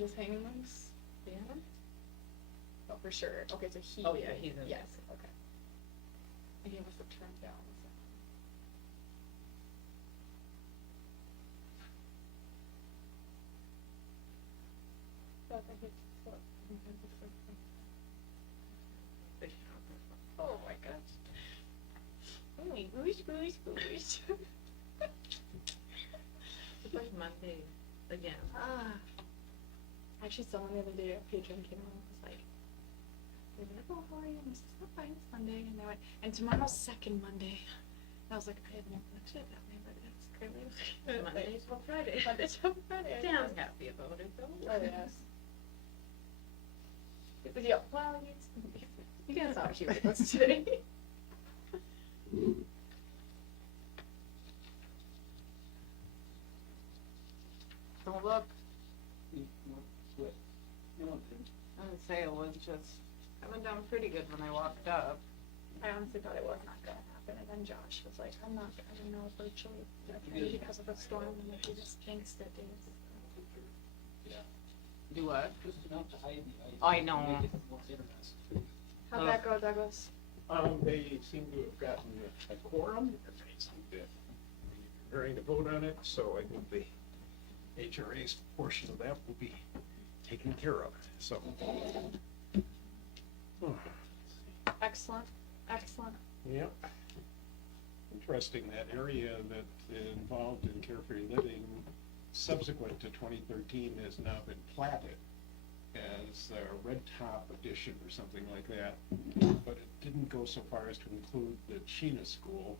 just hanging loose? Yeah. Oh, for sure. Okay, so he. Oh, yeah, he's in Yes. there. Okay. And he must have turned down. So. Oh my gosh. Oh my gosh, gosh, gosh. It's like Monday again. I actually saw him the other day, a patron came on and was like, they were like, oh, how are you? And I said, oh, fine, it's Monday. And they went, and tomorrow's second Monday. And I was like, I have never looked at it that way, but that's crazy. Monday till Friday. Monday till Friday. Dan's happy about it though. Oh, yes. Yeah, well, you guys saw she with us today. Don't look. I would say it was just coming down pretty good when I walked up. I honestly thought it was not gonna happen, and then Josh was like, I'm not gonna know virtually because of the storm, and like, he just jinxed it, dude. Do what? I know. How'd that go, Douglas? They seem to have gotten a quorum, and they seem to be preparing to vote on it, so I think the HRA's portion of that will be taken care of, so. Excellent, excellent. Yep. Interesting, that area that involved in Carefree Living subsequent to 2013 has now been platted as a Red Top Edition or something like that, but it didn't go so far as to include the Sheena School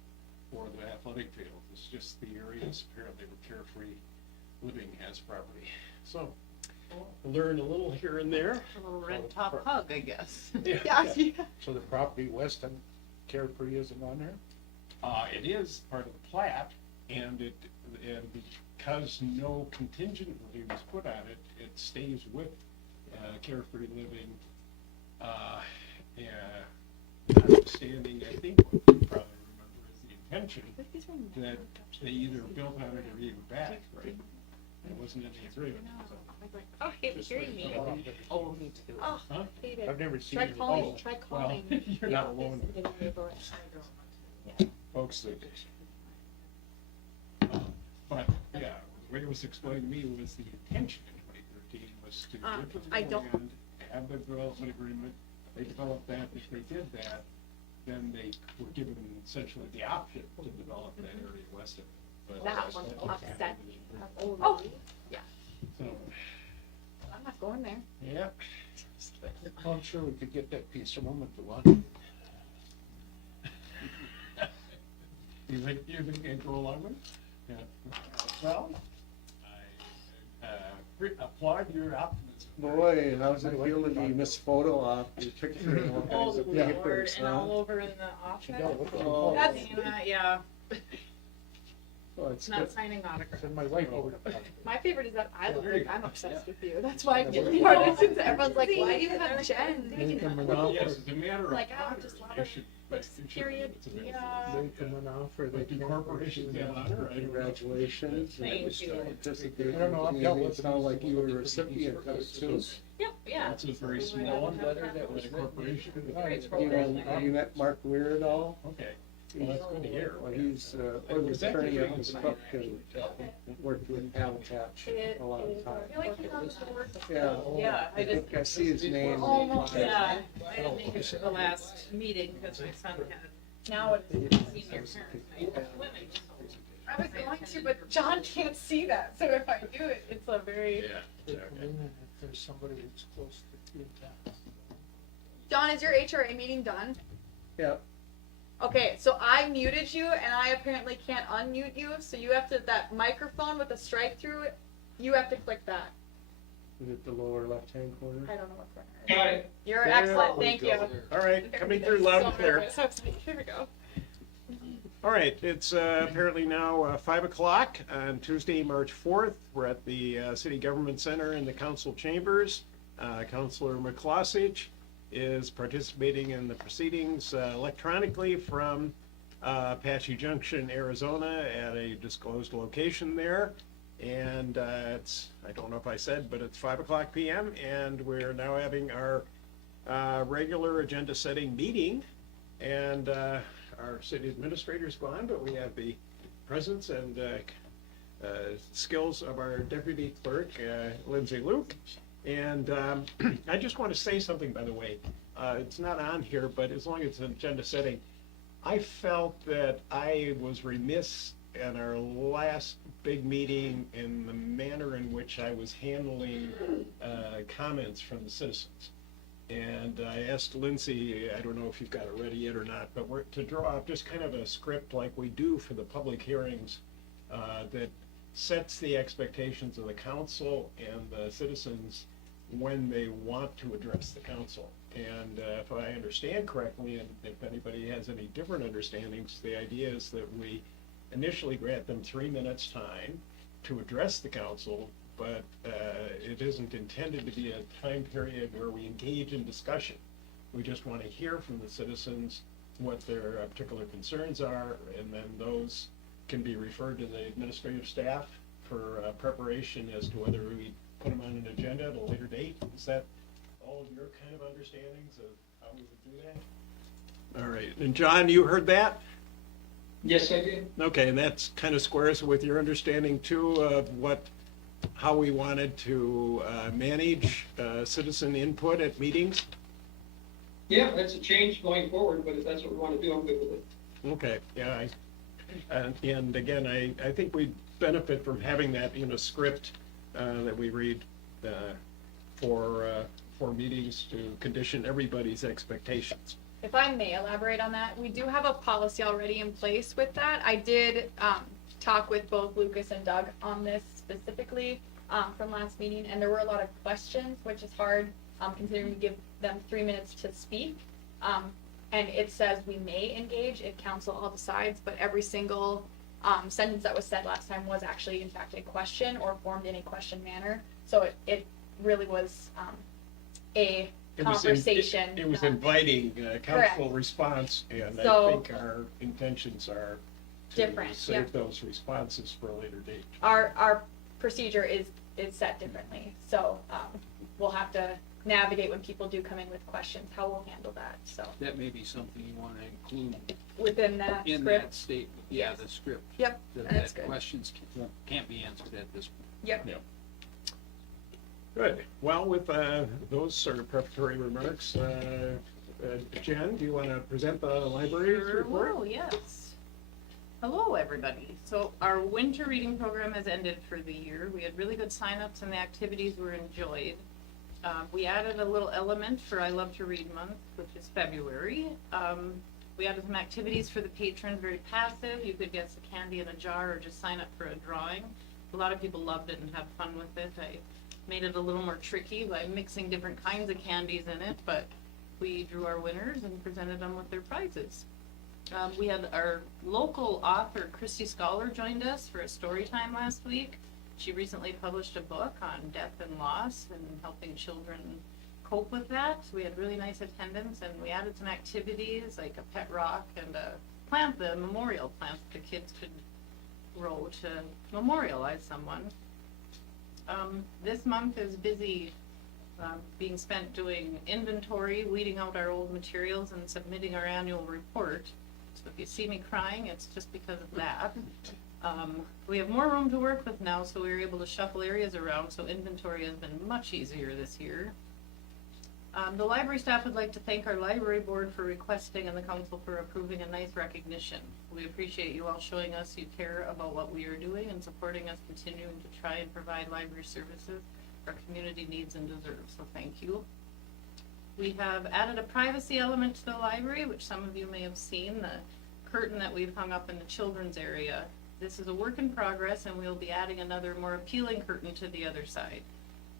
or the athletic field. It's just the areas apparently where Carefree Living has property. So, learn a little here and there. A little red top hug, I guess. Yeah. So the property west of Carefree isn't on there? It is part of the plat, and because no contingent value was put on it, it stays with Carefree Living. Understanding, I think what you probably remember is the intention that they either built on it or gave it back, right? It wasn't in the agreement. So. Oh, I hate hearing me. Oh, me too. Oh, Huh? hate it. I've never seen Try it. calling, Oh, try well, calling. you're not alone. Yeah. Folks, that but yeah, the way it was explained to me was the intention in 2013 was to give them I the don't- land, have the development agreement. They developed that. If they did that, then they were given essentially the option to develop that area west of it. But That one upset me. Oh, yeah. So, I'm not going there. yeah. Oh, I'm sure we could get that piece from them if we want. You think they'd go along with it? Yeah. Well, I applaud your optimism. Boy, how's it feel to be Miss Photo op, your picture in all Oh, kinds of Lord, papers, and huh? all over in the office. Oh, That's- Yeah, well, it's not good. signing autographs. Send my wife over. My favorite is that I look There you like go. I'm obsessed with you. That's why I'm Yeah. getting the artist. Everyone's like, why do you have Jen? Make them an Well, yes, offer, it's a matter of Like, I honor. just love You it. should- Like, you should- period. it's a matter of Yeah. make them an offer, they But do can't. corporations have honor? I don't know. Congratulations. Thank you. Participate. I don't know, I've dealt with It sounded like you were a recipient of it too. Yep, yeah. That's a very small letter that was a corporation. You met Mark Weir at all? Okay, well, that's good to hear. Well, he's, or the attorney up in Cook and worked with Habitat a lot of time. Yeah. Yeah, I just, think I see his name. Almost. yeah, I didn't make it to the last meeting because my son had Now it's. senior parents night with women. I was going to, but John can't see that. So if I do it, it's a very. Yeah. If there's somebody that's close to in town. John, is your HRA meeting done? Yeah, Okay, so I muted you, and I apparently can't unmute you. So you have to that microphone with the strike through it. You have to click that. is it the lower left-hand corner? I don't know what corner. it is. Got it. You're There excellent. we Thank go. you. All right, coming through loud and clear. So here we go. All right, it's apparently now 5 o'clock on Tuesday, March 4th. We're at the City Government Center in the council chambers. Councilor McCloskey is participating in the proceedings electronically from Apache Junction, Arizona, at a disclosed location there. And I don't know if I said, but it's 5:00 PM, and we're now having our regular agenda-setting meeting. And our city administrator's gone, but we have the presence and skills of our deputy clerk, Lindsay Luke. And I just want to say something, by the way. It's not on here, but as long as it's an agenda setting, I felt that I was remiss in our last big meeting in the manner in which I was handling comments from the citizens. And I asked Lindsay, I don't know if you've got it ready yet or not, but we're to draw up just kind of a script like we do for the public hearings that sets the expectations of the council and the citizens when they want to address the council. And if I understand correctly, and if anybody has any different understandings, the idea is that we initially grant them 3 minutes time to address the council, but it isn't intended to be a time period where we engage in discussion. We just want to hear from the citizens what their particular concerns are, and then those can be referred to the administrative staff for preparation as to whether we put them on an agenda at a later date. Is that all of your kind of understandings of how we would do that? All right, and John, you heard that? Yes, I did. Okay, and that's kind of squares with your understanding too of how we wanted to manage citizen input at meetings? Yeah, that's a change going forward, but if that's what we want to do, I'm good with it. Okay, yeah, and again, I think we benefit from having that in a script that we read for meetings to condition everybody's expectations. If I may elaborate on that, we do have a policy already in place with that. I did talk with both Lucas and Doug on this specifically from last meeting, and there were a lot of questions, which is hard considering we give them 3 minutes to speak. And it says we may engage if council all decides, but every single sentence that was said last time was actually in fact a question or formed in a question manner. So it really was a conversation. It was inviting council response, and So, I think our intentions are to different, save yep. those responses for a later date. Our procedure is set differently, so we'll have to navigate when people do come in with questions, how we'll handle that, so. That may be something you want to include Within that in script. that statement. Yeah, Yes. the script. Yep, that's That good. questions can't be answered at this point. Yep. Yeah. Good. Well, with those sort of preparatory remarks, Jen, do you want to present the library's Sure report? will, yes. Hello, everybody. So our winter reading program has ended for the year. We had really good signups and the activities were enjoyed. We added a little element for I Love to Read Month, which is February. We added some activities for the patrons, very passive. You could guess a candy in a jar or just sign up for a drawing. A lot of people loved it and had fun with it. I made it a little more tricky by mixing different kinds of candies in it, but we drew our winners and presented them with their prizes. We had our local author, Christy Scholar, joined us for a story time last week. She recently published a book on death and loss and helping children cope with that. We had really nice attendance, and we added some activities like a pet rock and a plant, the memorial plant the kids could grow to memorialize someone. This month is busy being spent doing inventory, weeding out our old materials, and submitting our annual report. So if you see me crying, it's just because of that. We have more room to work with now, so we were able to shuffle areas around, so inventory has been much easier this year. The library staff would like to thank our library board for requesting and the council for approving a nice recognition. We appreciate you all showing us you care about what we are doing and supporting us continuing to try and provide library services our community needs and deserves, so thank you. We have added a privacy element to the library, which some of you may have seen, the curtain that we've hung up in the children's area. This is a work in progress, and we'll be adding another more appealing curtain to the other side.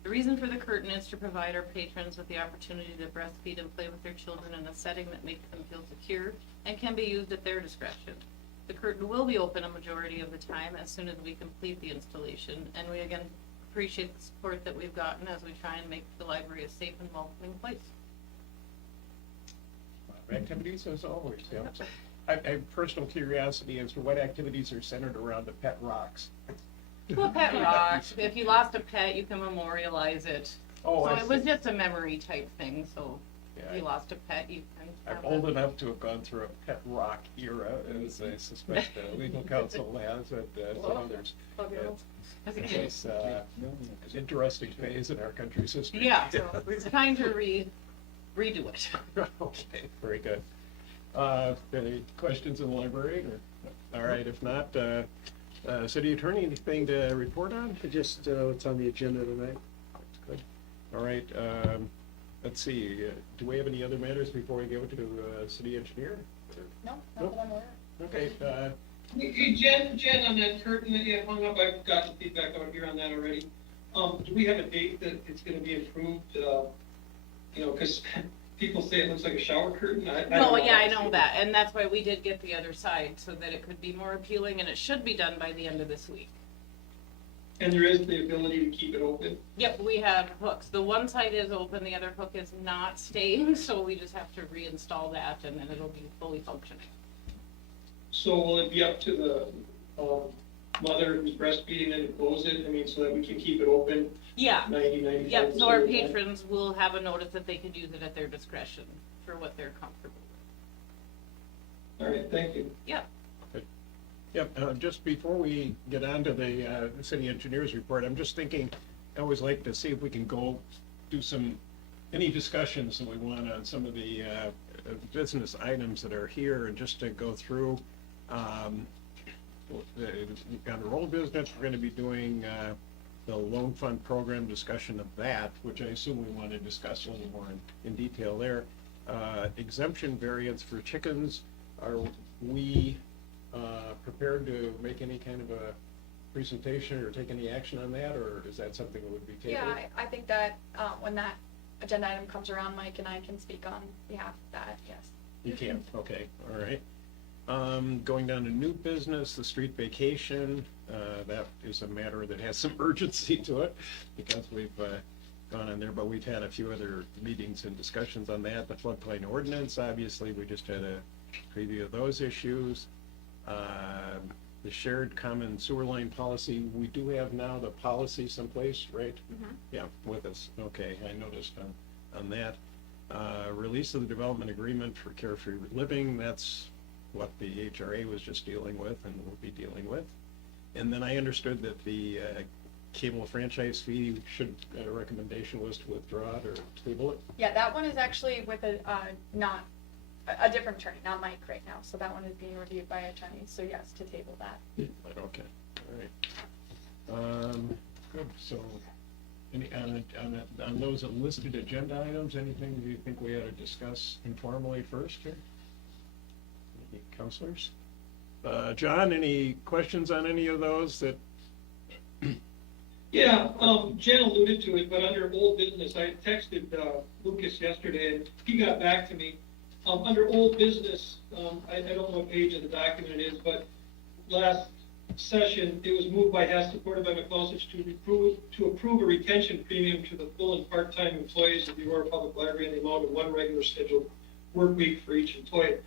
The reason for the curtain is to provide our patrons with the opportunity to breastfeed and play with their children in a setting that makes them feel secure and can be used at their discretion. The curtain will be open a majority of the time as soon as we complete the installation, and we again appreciate the support that we've gotten as we try and make the library a safe and welcoming place. Activities as always, yeah. I have personal curiosity as to what activities are centered around the pet rocks. To a pet rock. If you lost a pet, you can memorialize it. Oh, So I it was see. just a memory type thing, so if Yeah, you lost a pet, you can. I'm have old a- enough to have gone through a pet rock era, as I suspect the legal counsel has, and some Whoa. others. Fabulous. It's an interesting phase in our country's history. Yeah, so we're trying to redo it. Okay, very good. Any questions in the library? All right, if not, city attorney, anything to report on? Just, what's on the agenda tonight? Good. All right, let's see, do we have any other matters before we go to city engineer? No, Nope. not that I'm aware of. Okay, Hey, Jen, on that curtain that you have hung up, I've gotten feedback out here on that already. Do we have a date that it's gonna be improved? You know, cause people say it looks like a shower curtain. I don't No, yeah, I see know it. that, and that's why we did get the other side, so that it could be more appealing, and it should be done by the end of this week. And there is the ability to keep it open. Yep, we have hooks. The one side is open, the other hook is not staying, so we just have to reinstall that, and then it'll be fully functioning. So will it be up to the, mother who's breastfeeding and to close it? I mean, so that we can keep it open Yeah, 95%? yep, so our of the time? patrons will have a notice that they could use it at their discretion for what they're comfortable with. All right, thank you. Yep. Yep, just before we get on to the city engineer's report, I'm just thinking, I always like to see if we can go do any discussions that we want on some of the business items that are here, and just to go through, under old business, we're gonna be doing the loan fund program discussion of that, which I assume we want to discuss a little more in detail there. Exemption variance for chickens, are we prepared to make any kind of a presentation or take any action on that, or is that something that would be tabled? Yeah, I think that, when that agenda item comes around, Mike and I can speak on behalf of that, yes. You can, okay, all right. Going down to new business, the street vacation, that is a matter that has some urgency to it, because we've gone on there, but we've had a few other meetings and discussions on that. The floodplain ordinance, obviously, we just had a preview of those issues. The shared common sewer line policy, we do have now the policy someplace, right? Mhm. Yeah, with us, okay, I noticed on that. Release of the development agreement for Carefree Living, that's what the HRA was just dealing with and will be dealing with. And then I understood that the cable franchise fee a recommendation was to withdraw it or table it? Yeah, that one is actually with not, a different attorney, not Mike right now, so that one is being reviewed by attorneys, so yes, to table that. Okay, all right. Good, so, on those listed agenda items, anything you think we ought to discuss informally first here? Any counselors? John, any questions on any of those that, Yeah, Jen alluded to it, but under old business, I texted Lucas yesterday, and he got back to me. Under old business, I don't know what page of the document it is, but last session, it was moved by Hess, supported by McClosich, to approve a retention premium to the full and part-time employees of the Aurora Public Library in the amount of one regular scheduled work week for each employee.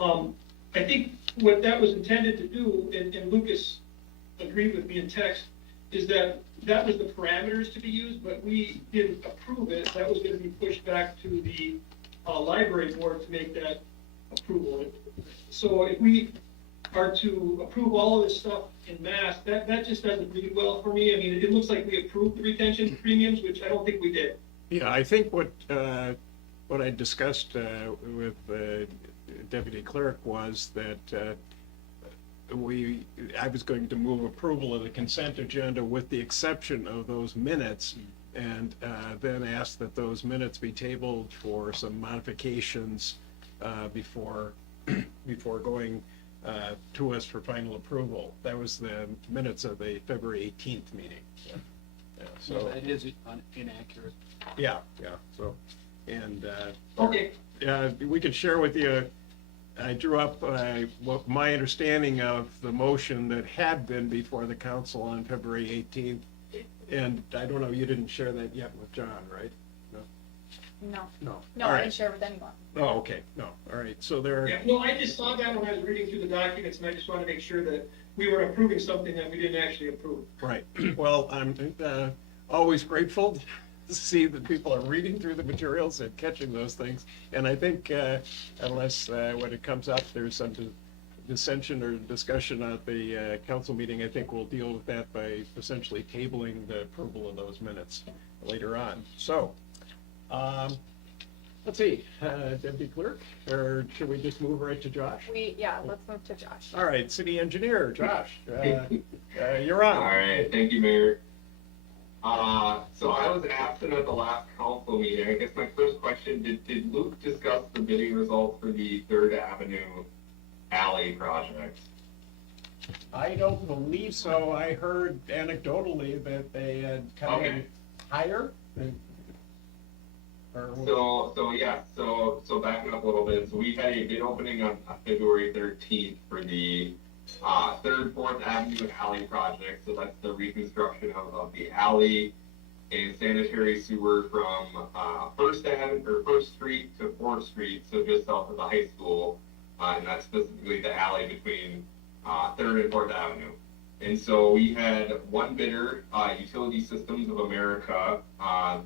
I think what that was intended to do, and Lucas agreed with me in text, is that was the parameters to be used, but we didn't approve it. That was gonna be pushed back to the library board to make that approval. So if we are to approve all of this stuff in mass, that just doesn't read well for me. I mean, it looks like we approved the retention premiums, which I don't think we did. yeah, I think what I discussed with Deputy Clerk was that I was going to move approval of the consent agenda with the exception of those minutes, and then ask that those minutes be tabled for some modifications before going to us for final approval. That was the minutes of the February 18th meeting. Yeah, So so, that is inaccurate. yeah, so, and Okay, we could share with you, I drew up what my understanding of the motion that had been before the council on February 18th. And I don't know, you didn't share that yet with John, right? No? No, No. no, All I right. didn't share with anyone. Oh, okay, no, all right, so there, Yeah, no, I just saw that when I was reading through the documents, and I just wanted to make sure that we were approving something that we didn't actually approve. right, well, I'm always grateful to see that people are reading through the materials and catching those things. And I think unless when it comes up, there's some dissension or discussion at the council meeting, I think we'll deal with that by essentially tabling the approval of those minutes later on. So, let's see, Deputy Clerk, or should we just move right to Josh? Let's move to Josh. All right, City Engineer, Josh, you're on. All right, thank you, Mayor. So I was absent at the last council meeting. I guess my first question, did Luke discuss the bidding results for the Third Avenue alley project? I don't believe so. I heard anecdotally that they had come in Okay. higher than. So backing up a little bit, so we had a bid opening on February 13th for the Third, Fourth Avenue alley project. So that's the reconstruction of the alley and sanitary sewer from First Street to Fourth Street, so just south of the high school, and that's specifically the alley between Third and Fourth Avenue. And so we had one bidder, Utility Systems of America.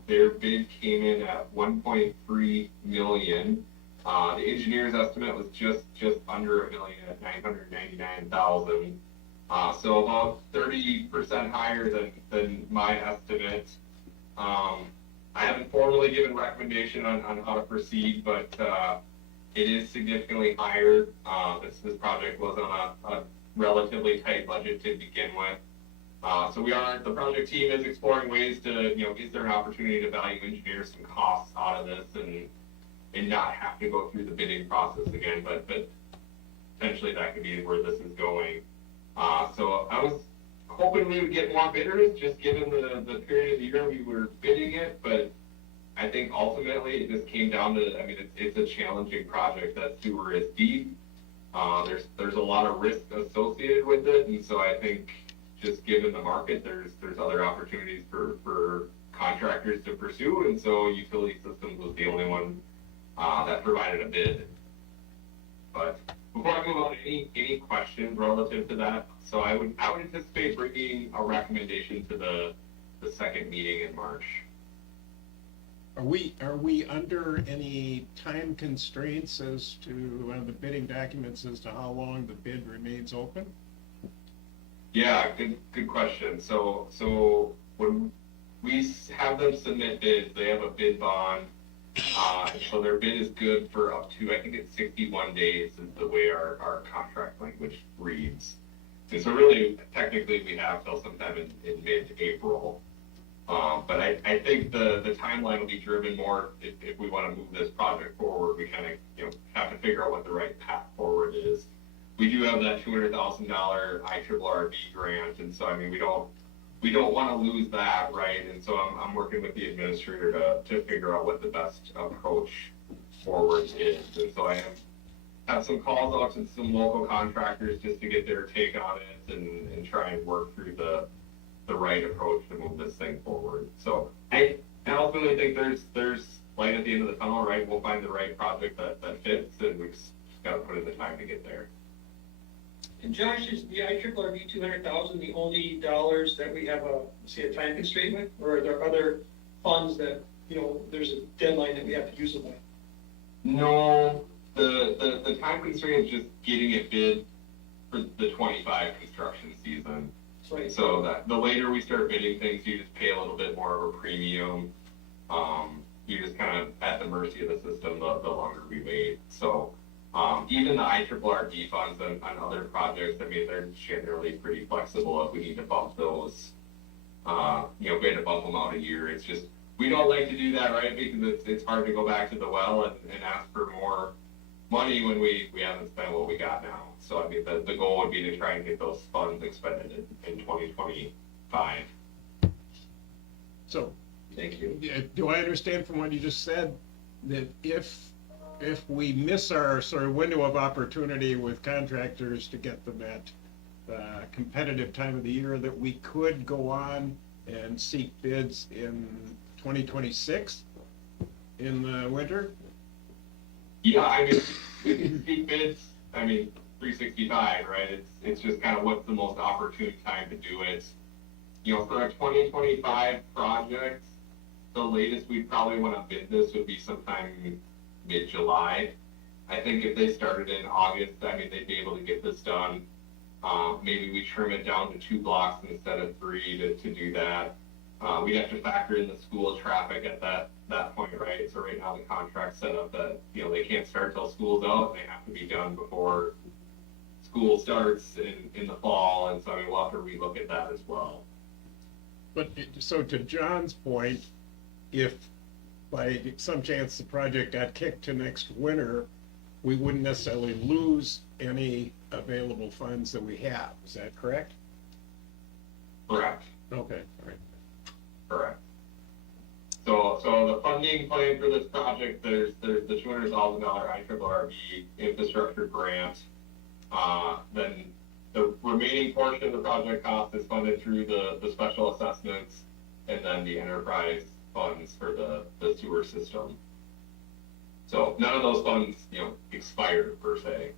Their bid came in at 1.3 million. The engineer's estimate was just under $1 million at 999,000. So about 30% higher than my estimate. I haven't formally given recommendation on how to proceed, but it is significantly higher. This project was on a relatively tight budget to begin with. So the project team is exploring ways to, is there an opportunity to value engineer some costs out of this and not have to go through the bidding process again, but potentially that could be where this is going. So I was hoping we would get more bidders, just given the period of the year we were bidding it, but I think ultimately it just came down to, it's a challenging project. That sewer is deep. There's a lot of risk associated with it, and so I think just given the market, there's other opportunities for contractors to pursue, and so Utility Systems was the only one that provided a bid. But before I move on, any questions relative to that? So I would anticipate bringing a recommendation to the second meeting in March. Are we under any time constraints as to the bidding documents as to how long the bid remains open? Yeah, good question. So when we have them submit bids, they have a bid bond. So their bid is good for up to, I think it's 61 days is the way our contract language reads. And so really, technically, we have till sometime in mid-April. But I think the timeline will be driven more if we want to move this project forward. We kind of have to figure out what the right path forward is. We do have that $200,000 IRRB grant, and so we don't want to lose that, right? And so I'm working with the administrator to figure out what the best approach forward is. And so I have some calls out to some local contractors just to get their take on it and try and work through the right approach to move this thing forward. So I ultimately think there's light at the end of the tunnel, right? We'll find the right project that fits, and we've just got to put in the time to get there. And Josh, is the IRRB 200,000 the only dollars that we have a time constraint with? Or are there other funds that, there's a deadline that we have to use them by? No, the time constraint is just getting it bid for the 25 construction season. Right. So that the later we start bidding things, you just pay a little bit more of a premium. You're just kind of at the mercy of the system the longer we wait. So even the IRRB funds on other projects, they're generally pretty flexible if we need to bump those. We had to bump them out a year. It's just, we don't like to do that, right? Because it's hard to go back to the well and ask for more money when we haven't spent what we got now. So the goal would be to try and get those funds expended in 2025. So, Thank you. do I understand from what you just said that if we miss our sort of window of opportunity with contractors to get them at competitive time of the year, that we could go on and seek bids in 2026? in the winter? Yeah, I mean, we can see bids, I mean, 365, right? It's just kind of what's the most opportune time to do it. You know, for a 2025 project, the latest we'd probably want to bid this would be sometime mid-July. I think if they started in August, I mean, they'd be able to get this done. Maybe we trim it down to 2 blocks instead of 3 to do that. We'd have to factor in the school traffic at that point, right? So right now the contract's set up that, you know, they can't start till school's out, and they have to be done before school starts in the fall, and so I mean, we'll have to relook at that as well. But, so to John's point, if by some chance the project got kicked to next winter, we wouldn't necessarily lose any available funds that we have, is that correct? Correct. Okay, all right. Correct. So the funding plan for this project, there's the $200,000 IRRB infrastructure grant. Then the remaining portion of the project cost is funded through the special assessments and then the enterprise funds for the sewer system. So none of those funds, you know, expired per se.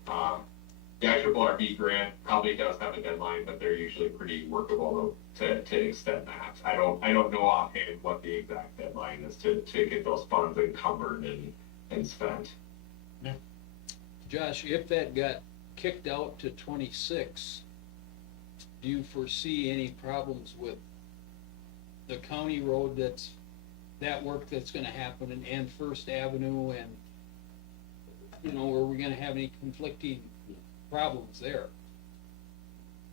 The IRRB grant probably does have a deadline, but they're usually pretty workable to extend that. I don't know offhand what the exact deadline is to get those funds encumbered and spent. Josh, if that got kicked out to 26, do you foresee any problems with the county road that work that's gonna happen and First Avenue and, you know, are we gonna have any conflicting problems there?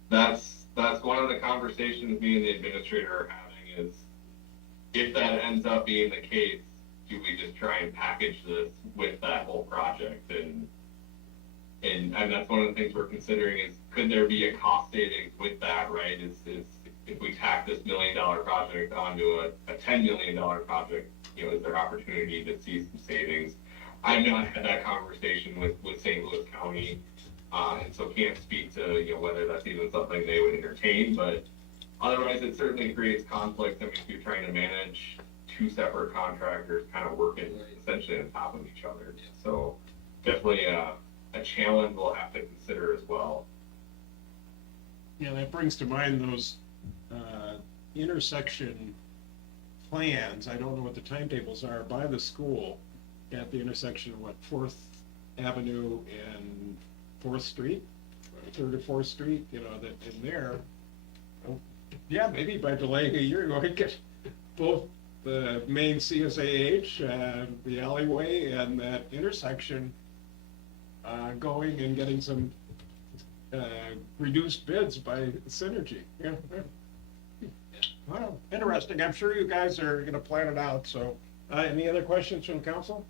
That's one of the conversations me and the administrator are having is, if that ends up being the case, do we just try and package this with that whole project? And that's one of the things we're considering is, could there be a cost savings with that, right? Is if we tack this $1 million project onto a $10 million project, you know, is there opportunity to see some savings? I've not had that conversation with St. Louis County, and so can't speak to, you know, whether that's even something they would entertain, but otherwise it certainly creates conflict. I mean, if you're trying to manage 2 separate contractors kind of working essentially on top of each other. So definitely a challenge we'll have to consider as well. Yeah, that brings to mind those intersection plans. I don't know what the timetables are by the school at the intersection of 4th Avenue and 4th Street, 3rd or 4th Street, you know, that in there. Yeah, maybe by delaying a year, we get both the main CSAH, the alleyway, and that intersection going and getting some reduced bids by synergy. Yeah. Well, interesting. I'm sure you guys are gonna plan it out, so. Any other questions from council?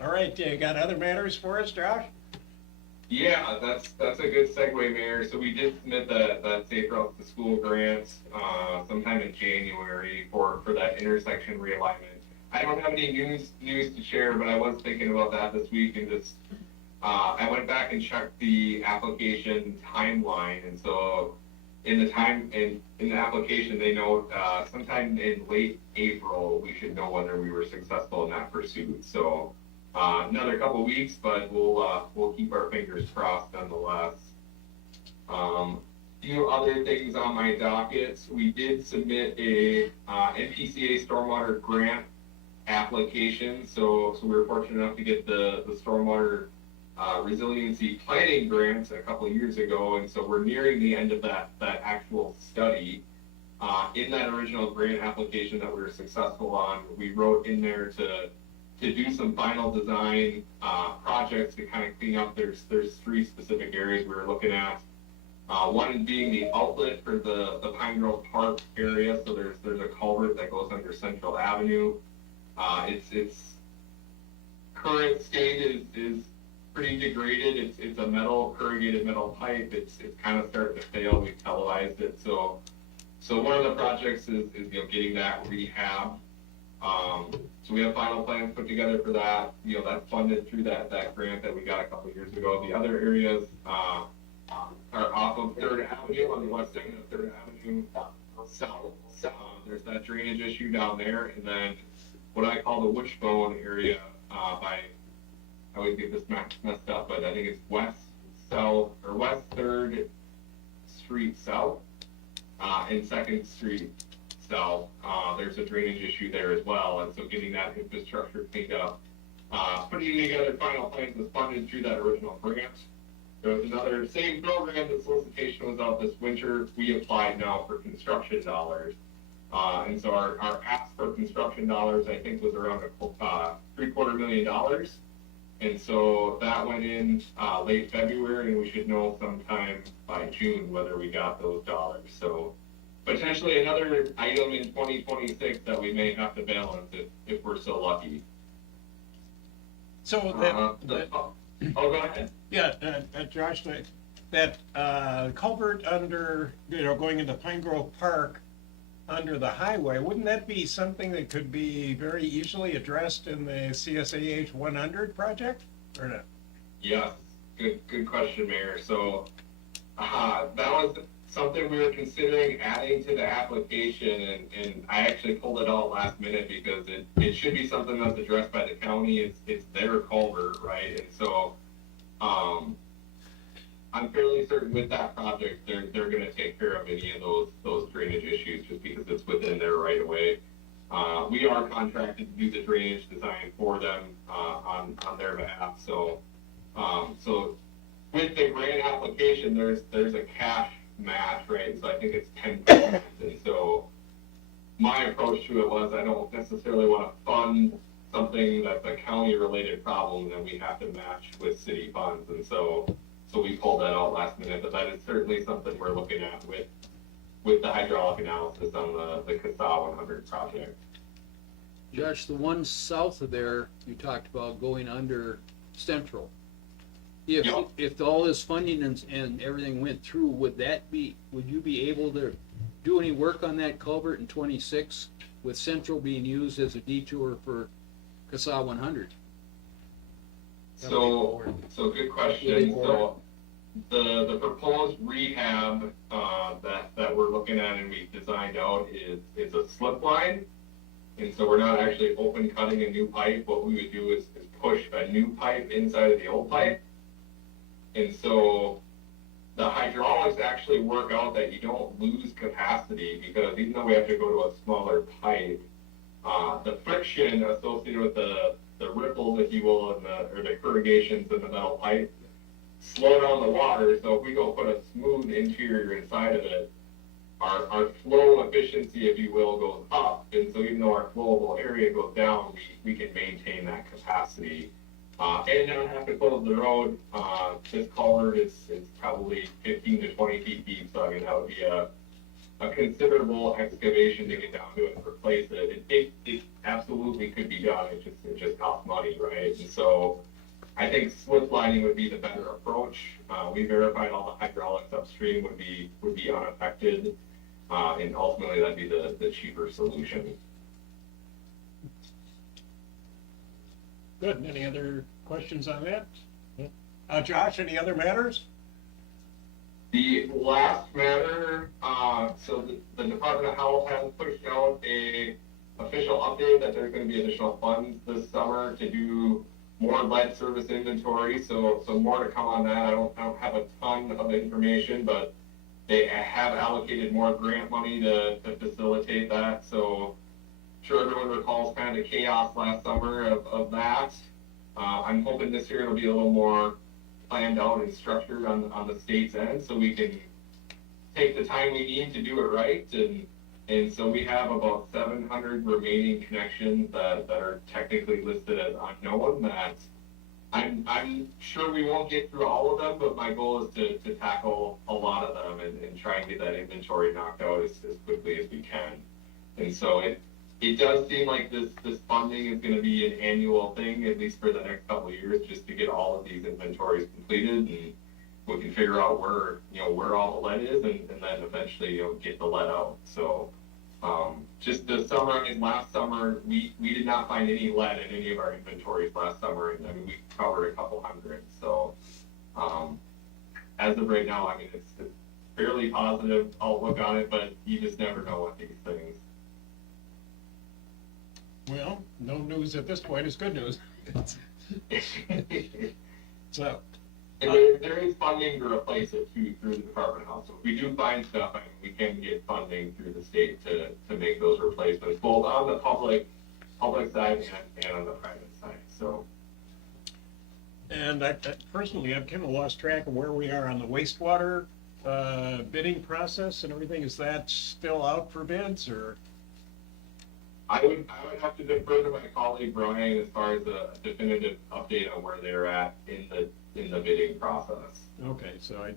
All right, you got other matters for us, Josh? Yeah, that's a good segue, Mayor. So we did submit that Safe Routes to School grant sometime in January for that intersection realignment. I don't have any news to share, but I was thinking about that this week and just I went back and checked the application timeline, and so in the application they note sometime in late April we should know whether we were successful in that pursuit. So another couple weeks, but we'll keep our fingers crossed nonetheless. Few other things on my docket. We did submit a NPCA stormwater grant application. So we were fortunate enough to get the stormwater resiliency planning grant a couple of years ago, and so we're nearing the end of that actual study. In that original grant application that we were successful on, we wrote in there to do some final design projects to kind of clean up. There's 3 specific areas we were looking at. One being the outlet for the Pine Grove Park area. So there's a culvert that goes under Central Avenue. Its current state is pretty degraded. It's a corrugated metal pipe. It's kind of starting to fail. We've televised it. So one of the projects is getting that rehab. So we have final plans put together for that. That's funded through that grant that we got a couple of years ago. The other areas are off of 3rd Avenue, on the west end of 3rd Avenue south. There's that drainage issue down there, and then what I call the wishbone area, by, I always get this messed up, but I think it's West 3rd Street South, and 2nd Street South. There's a drainage issue there as well, and so getting that infrastructure cleaned up. Putting together final plans was funded through that original grant. There was another, same program, the solicitation was out this winter. We applied now for construction dollars. And so our ask for construction dollars, I think, was around $750,000 million. And so that went in late February, and we should know sometime by June whether we got those dollars. So potentially another item in 2026 that we may have to balance if we're so lucky. So Oh, go ahead. yeah, Josh, that culvert under, going into Pine Grove Park under the highway, wouldn't that be something that could be very easily addressed in the CSAH 100 project, or not? Yes, good question, Mayor. So, that was something we were considering adding to the application, and I actually pulled it out last minute because it should be something that's addressed by the county. It's their culvert, right? And so, I'm fairly certain with that project, they're gonna take care of any of those drainage issues just because it's within their right of way. We are contracted to do the drainage design for them, on their behalf, so with the grant application, there's a cash match, right? So I think it's 10%, and so my approach to it was I don't necessarily wanna fund something that's a county-related problem that we have to match with city funds, and so we pulled that out last minute, but that is certainly something we're looking at with the hydraulic analysis on the CASA 100 project. Josh, the one south of there, you talked about going under Central. Yep. If all this funding and everything went through, would you be able to do any work on that culvert in 26 with Central being used as a detour for CASA 100? So good question. So the proposed rehab that we're looking at and we designed out is a slip line. And so we're not actually open cutting a new pipe. What we would do is push a new pipe inside of the old pipe. And so the hydraulics actually work out that you don't lose capacity, because even though we have to go to a smaller pipe, the friction associated with the ripples, if you will, or the corrugations in the metal pipe slow down the water. So if we go put a smooth interior inside of it, our flow efficiency, if you will, goes up. And so even though our flowable area goes down, we can maintain that capacity. And not have to close the road. This culvert is probably 15 to 20 feet deep, so I mean, that would be a considerable excavation to get down to it and replace it. It absolutely could be done, it just costs money, right? And so I think slip lining would be the better approach. We verified all the hydraulics upstream would be unaffected, and ultimately that'd be the cheaper solution. Good, any other questions on that? Josh, any other matters? The last matter, so the Department of Health has pushed out a official update that there's gonna be additional funds this summer to do more lead service inventory, so more to come on that. I don't have a ton of information, but they have allocated more grant money to facilitate that, so sure everyone recalls kind of the chaos last summer of that. I'm hoping this year it'll be a little more planned out and structured on the state's end, so we can take the time we need to do it right. And so we have about 700 remaining connections that are technically listed as unknown, that I'm sure we won't get through all of them, but my goal is to tackle a lot of them and try and get that inventory knocked out as quickly as we can. And so it does seem like this funding is gonna be an annual thing, at least for the next couple of years, just to get all of these inventories completed, and we can figure out where all the lead is, and then eventually, get the lead out. So, just to summarize, last summer, we did not find any lead in any of our inventories last summer, and I mean, we covered a couple hundred. So, as of right now, I mean, it's a fairly positive outlook on it, but you just never know with these things. Well, no news at this point is good news. So, There is funding to replace it through the department also. If we do find stuff, I mean, we can get funding through the state to make those replacements, both on the public side and on the private side, so. and I personally, I've kind of lost track of where we are on the wastewater bidding process and everything. Is that still out for bids, or? I would have to defer to my colleague Brian as far as a definitive update on where they're at in the bidding process. Okay, so I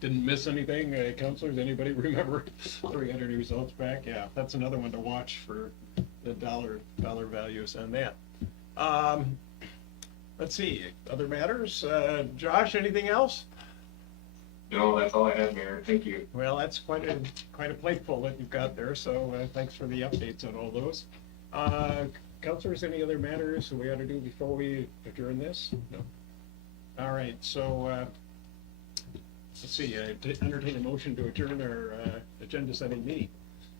didn't miss anything. Counselors, anybody remember where we got any results back? Yeah, that's another one to watch for the dollar values on that. Let's see, other matters? Josh, anything else? No, that's all I have, Mayor. Thank you. Well, that's quite a plateful that you've got there, so thanks for the updates on all those. Counselors, any other matters we ought to do before we adjourn this? No. All right, so, let's see, entertain a motion to adjourn our agenda-setting meeting.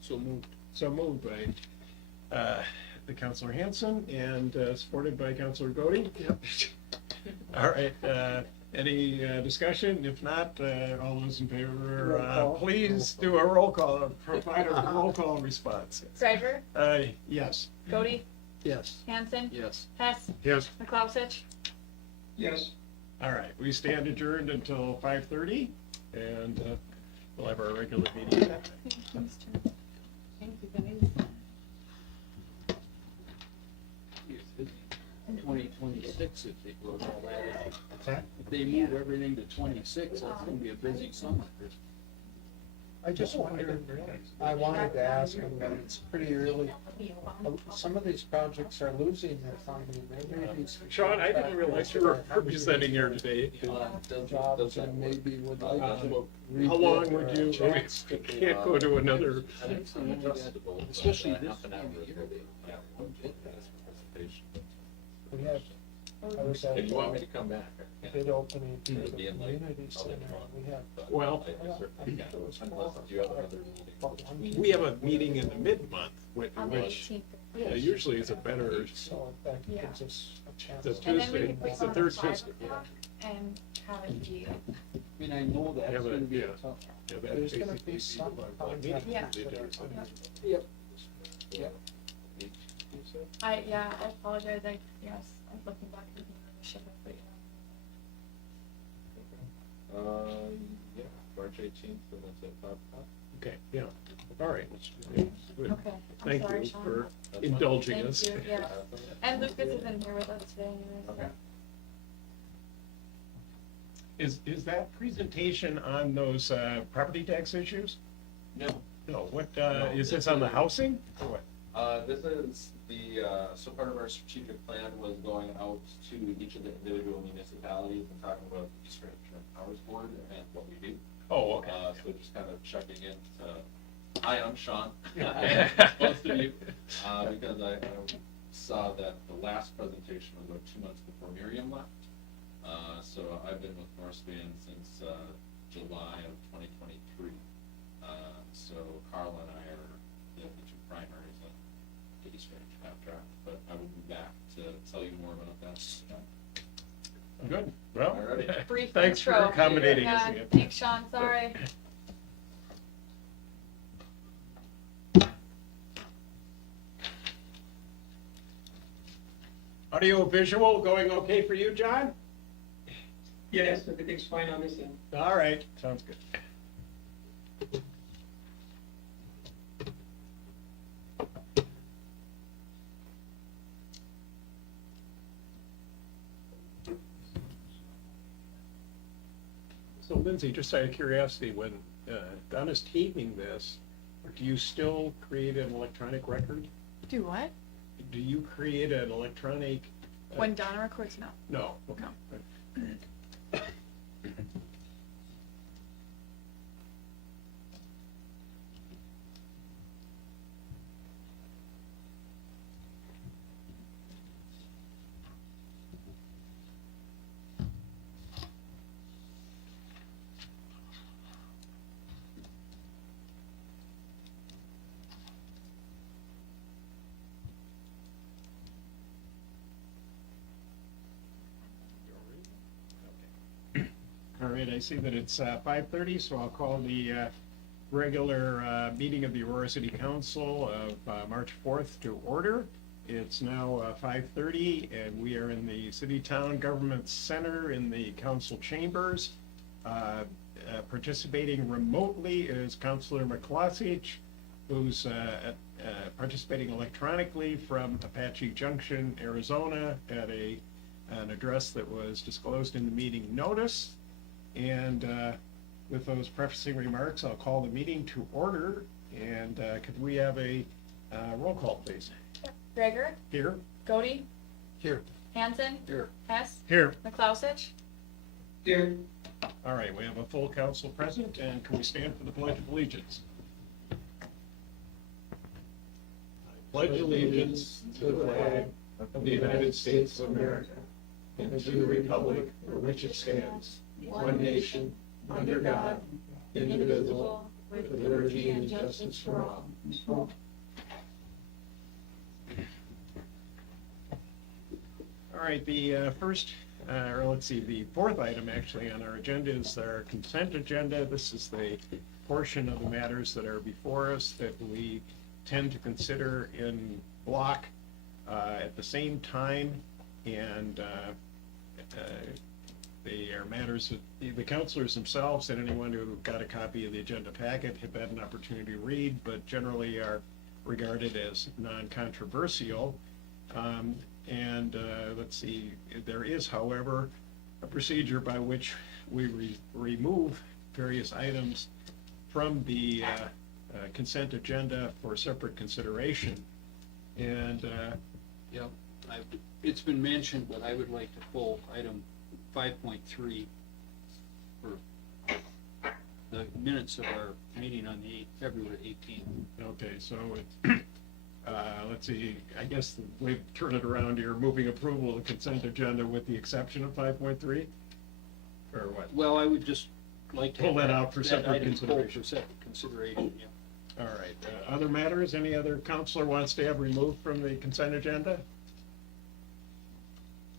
So moved. So moved by the Counselor Hanson and supported by Counselor Godey. Yep. All right, any discussion? If not, all those in favor, Roll call. please do a roll call, provide a roll call response. Driver, Yes. Cody, Yes. Hanson, Yes. Hess, Yes. McLeod. Yes. All right, we stand adjourned until 5:30, and we'll have our regular meeting at that time. Thank you, guys. 2026 if they close all that. that? If they move everything to 26, that's gonna be a busy summer. I just wondered, I wanted to ask him, but it's pretty early. Some of these projects are losing their funding. Maybe these Sean, I didn't realize you were representing here today. jobs and maybe would like to. How long would rebid or you, a chance to bid. can't go to another, Especially this time of year. We have, I was at If you want me to come back. a bid opening for the Be in late. community center. We have, well, I certainly can, Unless unless you have another about one meeting. we have a meeting in the mid-month, which On the 18th. usually is a better, so that gives us a chance. The to- And then we Tuesday, can put it's the on third 5 Tuesday. o'clock and have it be. I mean, I know that's Yeah, but, gonna be yeah. a tough. yeah, that There's gonna basically be some one meeting. contact. Yeah. They do it. Yep. I apologize. Yes, I'm looking back at the should have put you Yeah, March 18th, and that's at 5 o'clock. Okay, yeah, all right. Yeah, good. on. Okay. I'm Thank sorry, you Sean. for That's fine. indulging Thank us. you, yeah. And Lucas isn't here with us today anyway, so. Okay. Is that presentation on those property tax issues? No, No, what, No, is this this on the is- housing? Or what? this is so part of our strategic plan was going out to each of the individual municipalities and talking about the Eastern Powers Board and what we do. Oh, okay. So just kind of checking in to, hi, I'm Sean. Yeah. Most of you, because I saw that the last presentation was about 2 months before Miriam left. So I've been with Northspan since July of 2023. So Carl and I are the two primaries on the Eastern Half-Track, but I will be back to tell you more about that. Good, well, Alrighty. Brief thanks for intro. accommodating us Yeah, again. thanks, Sean, sorry. Audio visual going okay for you, John? Yes, everything's fine on this end. All right, sounds good. So Lindsay, just out of curiosity, when Donna's taping this, do you still create an electronic record? Do what? Do you create an electronic? When Donna records, no. No, okay. right, I see that it's 5:30, so I'll call the regular meeting of the Aurora City Council of March 4th to order. It's now 5:30, and we are in the City Town Government Center in the council chambers. Participating remotely is Councilor McCloskey, who's participating electronically from Apache Junction, Arizona, at an address that was disclosed in the meeting notice. And with those prefacing remarks, I'll call the meeting to order. And could we have a roll call, please? Gregor, Here? Godey, Here. Hanson, Here. Hess, Here. McClousich. Here, All right, we have a full council present, and can we stand for the Pledge of Allegiance? I pledge allegiance to the flag of the United States of America and to the republic for which it stands, one nation, under God, indivisible, with liberty and justice for all. All right, the first, or let's see, the fourth item actually on our agenda is our consent agenda. This is the portion of the matters that are before us that we tend to consider in block at the same time, and they are matters that the councilors themselves and anyone who got a copy of the agenda packet have had an opportunity to read, but generally are regarded as non-controversial. And let's see, there is, however, a procedure by which we remove various items from the consent agenda for separate consideration. And Yep, it's been mentioned, but I would like to pull item 5.3 for the minutes of our meeting on the February 18th. okay, so it, let's see, I guess we've turned it around here, moving approval of the consent agenda with the exception of 5.3? Or what? Well, I would just like to Pull have that out for separate item pulled consideration. for separate consideration, yeah. All right, other matters, any other counselor wants to have removed from the consent agenda?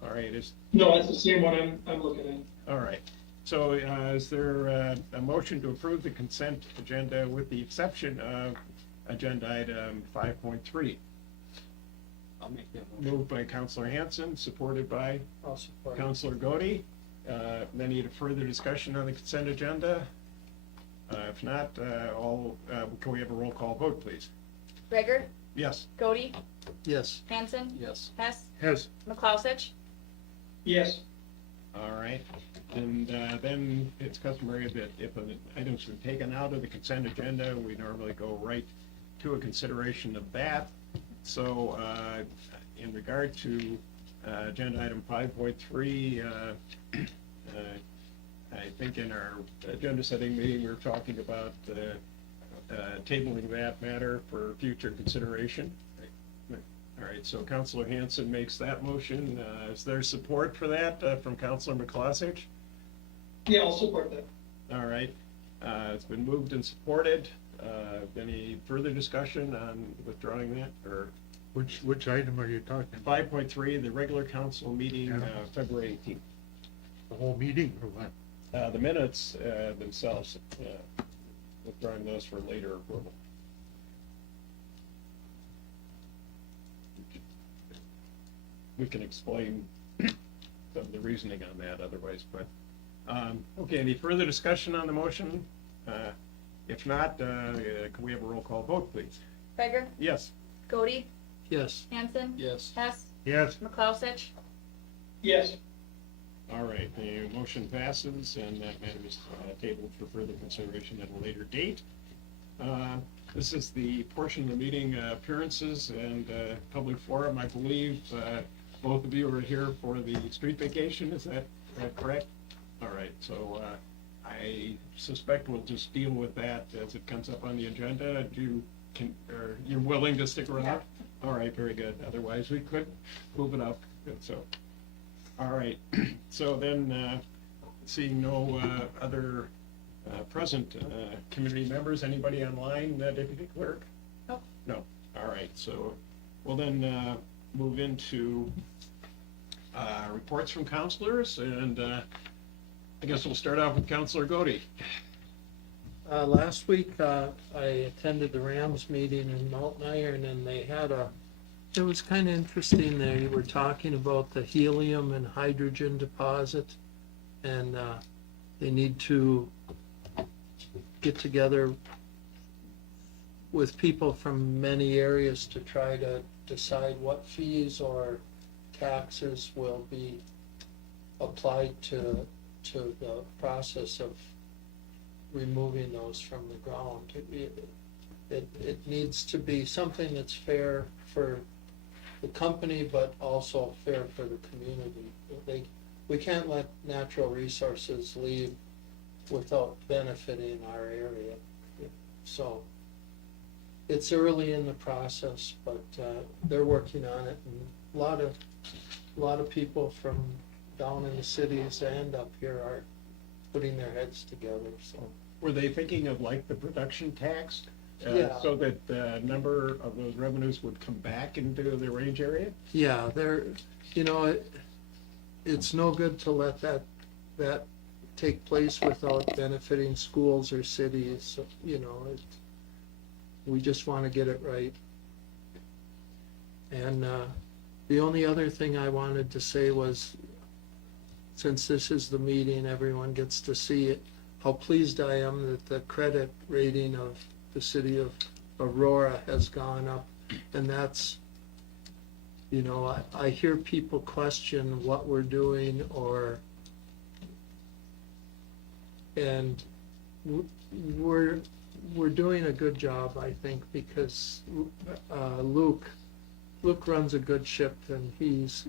All right, no, that's the same one I'm looking at. all right. So is there a motion to approve the consent agenda with the exception of agenda item 5.3? I'll make that motion. Moved by Counselor Hanson, supported by I'll support. Counselor Godey. Any further discussion on the consent agenda? If not, can we have a roll call vote, please? Gregor, Yes. Godey, Yes. Hanson, Yes. Hess, Yes. McClousich. Yes, All right, and then it's customary that if an item's been taken out of the consent agenda, we normally go right to a consideration of that. So in regard to agenda item 5.3, I think in our agenda setting meeting, we were talking about tabling that matter for future consideration. All right, so Counselor Hanson makes that motion. Is there support for that from Counselor McCloskey? yeah, I'll support that. All right, it's been moved and supported. Any further discussion on withdrawing that, or? Which item are you talking? 5.3, the regular council meeting, February 18th. The whole meeting or what? The minutes themselves, withdrawing those for later approval. We can explain some of the reasoning on that otherwise, but, okay, any further discussion on the motion? If not, can we have a roll call vote, please? Gregor, Yes. Godey, Yes. Hanson, Yes. Hess, Yes, McClousich. Yes, All right, the motion passes, and that matter is tabled for further consideration at a later date. This is the portion of the meeting appearances and public forum. I believe both of you are here for the street vacation, is that correct? All right, so I suspect we'll just deal with that as it comes up on the agenda. Are you willing to stick around? Yeah. All right, very good. Otherwise, we could move it up, so. All right, so then, seeing no other present community members, anybody online, Deputy Clerk? Nope. No, all right, so we'll then move into reports from counselors, and I guess we'll start off with Counselor Godey. Last week, I attended the Rams meeting in Mountain Iron, and it was kind of interesting there. You were talking about the helium and hydrogen deposit, and they need to get together with people from many areas to try to decide what fees or taxes will be applied to the process of removing those from the ground. It needs to be something that's fair for the company, but also fair for the community. We can't let natural resources leave without benefiting our area. So it's early in the process, but they're working on it, and a lot of people from down in the cities and up here are putting their heads together, so. Were they thinking of like the production tax? Yeah. So that the number of those revenues would come back into the range area? Yeah, it's no good to let that take place without benefiting schools or cities, we just wanna get it right. And, the only other thing I wanted to say was, since this is the meeting, everyone gets to see it, how pleased I am that the credit rating of the city of Aurora has gone up. And that's, I hear people question what we're doing, and we're doing a good job, I think, because Luke runs a good ship, and he's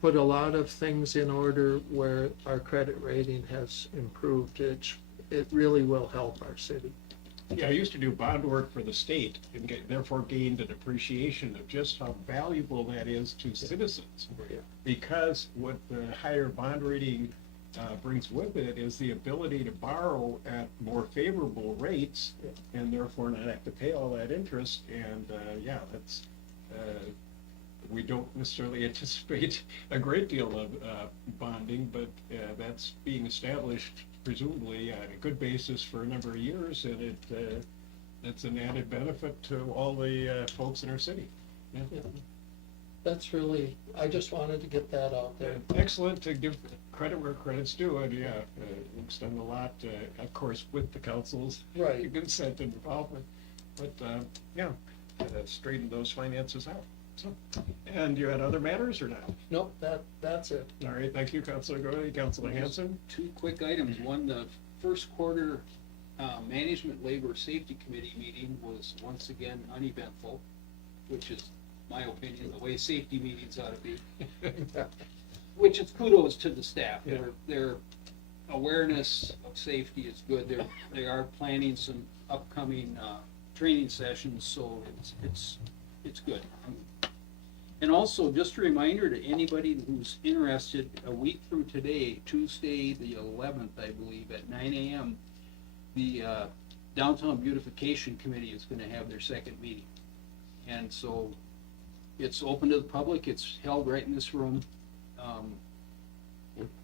put a lot of things in order where our credit rating has improved. It really will help our city. Yeah, I used to do bond work for the state and therefore gained an appreciation of just how valuable that is to citizens. Because what the higher bond rating brings with it is the ability to borrow at more favorable rates and therefore not have to pay all that interest. And that's, we don't necessarily anticipate a great deal of bonding, but that's being established presumably on a good basis for a number of years, and it's an added benefit to all the folks in our city. Yeah. That's really, I just wanted to get that out there. Excellent to give credit where credit's due, and Luke's done a lot, of course, with the council's Right. consent and involvement, but straighten those finances out. So, and you had other matters or not? Nope, that's it. All right, thank you, Councilor Godey. Councilor Hanson? Two quick items. One, the first quarter Management Labor Safety Committee meeting was once again uneventful, which is my opinion, the way safety meetings ought to be. Which is kudos to the staff. Yeah. Their awareness of safety is good. They are planning some upcoming training sessions, so it's good. And also, just a reminder to anybody who's interested, a week from today, Tuesday the 11th, I believe, at 9 a.m., the Downtown Beautification Committee is gonna have their second meeting. And so, it's open to the public, it's held right in this room,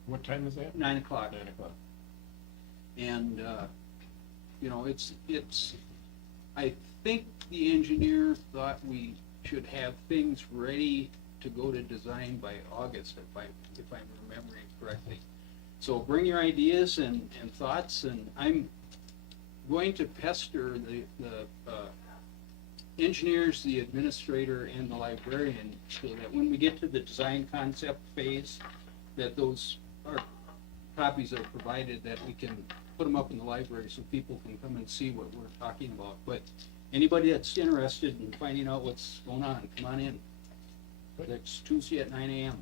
What time is that? 9 o'clock. 9 o'clock. And, I think the engineer thought we should have things ready to go to design by August, if I'm remembering correctly. So bring your ideas and thoughts, and I'm going to pester the engineers, the administrator, and the librarian, so that when we get to the design concept phase, that those copies are provided, that we can put them up in the library so people can come and see what we're talking about. But anybody that's interested in finding out what's going on, come on in. Next Tuesday at 9 a.m.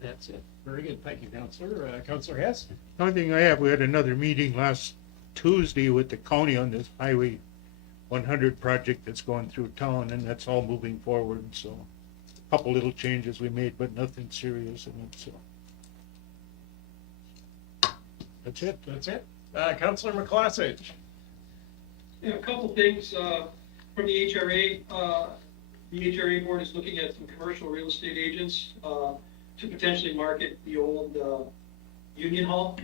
That's it. Very good, thank you, Councilor. Councilor Hess? The only thing I have, we had another meeting last Tuesday with the county on this Highway 100 project that's going through town, and that's all moving forward, so. A couple little changes we made, but nothing serious in it, so. That's it. That's it. Councilor McCloskey? Yeah, a couple things, from the HRA. The HRA board is looking at some commercial real estate agents. to potentially market the old Union Hall.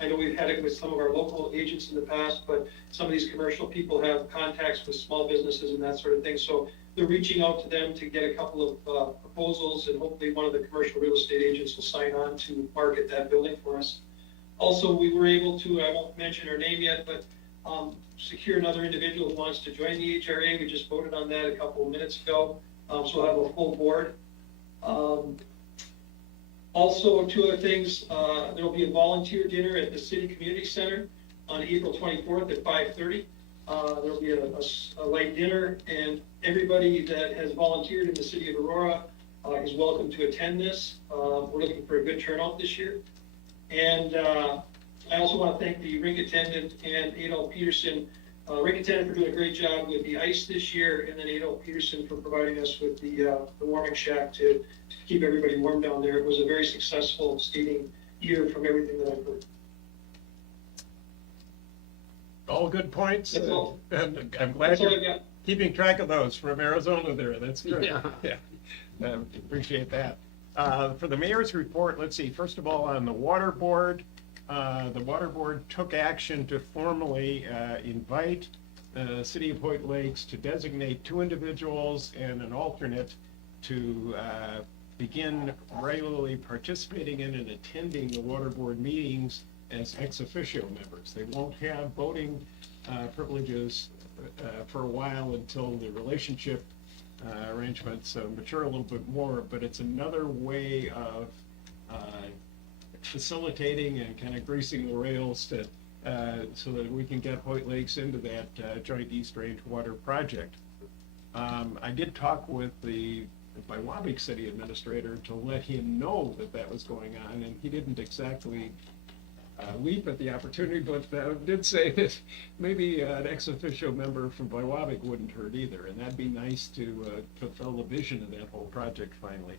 I know we've had it with some of our local agents in the past, but some of these commercial people have contacts with small businesses and that sort of thing. So they're reaching out to them to get a couple of proposals, and hopefully one of the commercial real estate agents will sign on to market that building for us. Also, we were able to, I won't mention her name yet, but secure another individual who wants to join the HRA. We just voted on that a couple of minutes ago. So we'll have a full board. Also, two other things, there will be a volunteer dinner at the City Community Center on April 24th at 5:30. There will be a light dinner, and everybody that has volunteered in the city of Aurora is welcome to attend this. We're looking for a good turnout this year. And I also want to thank the rink attendant and Adolf Peterson. Rink attendant for doing a great job with the ice this year, and then Adolf Peterson for providing us with the warming shack to keep everybody warm down there. It was a very successful skating year from everything that I've heard. All good points, That's all. and I'm glad That's all you're I got. keeping track of those from Arizona there, that's good. Yeah. Yeah, appreciate that. For the mayor's report, let's see, first of all, on the water board, the water board took action to formally invite the city of Hoyt Lakes to designate 2 individuals and an alternate to begin regularly participating in and attending the water board meetings as ex officio members. They won't have voting privileges for a while until the relationship arrangements mature a little bit more, but it's another way of facilitating and kind of greasing the rails to, so that we can get Hoyt Lakes into that joint East Range water project. I did talk with the Biwabic city administrator to let him know that that was going on, and he didn't exactly leap at the opportunity, but did say that maybe an ex officio member from Biwabic wouldn't hurt either, and that'd be nice to fulfill the vision of that whole project finally.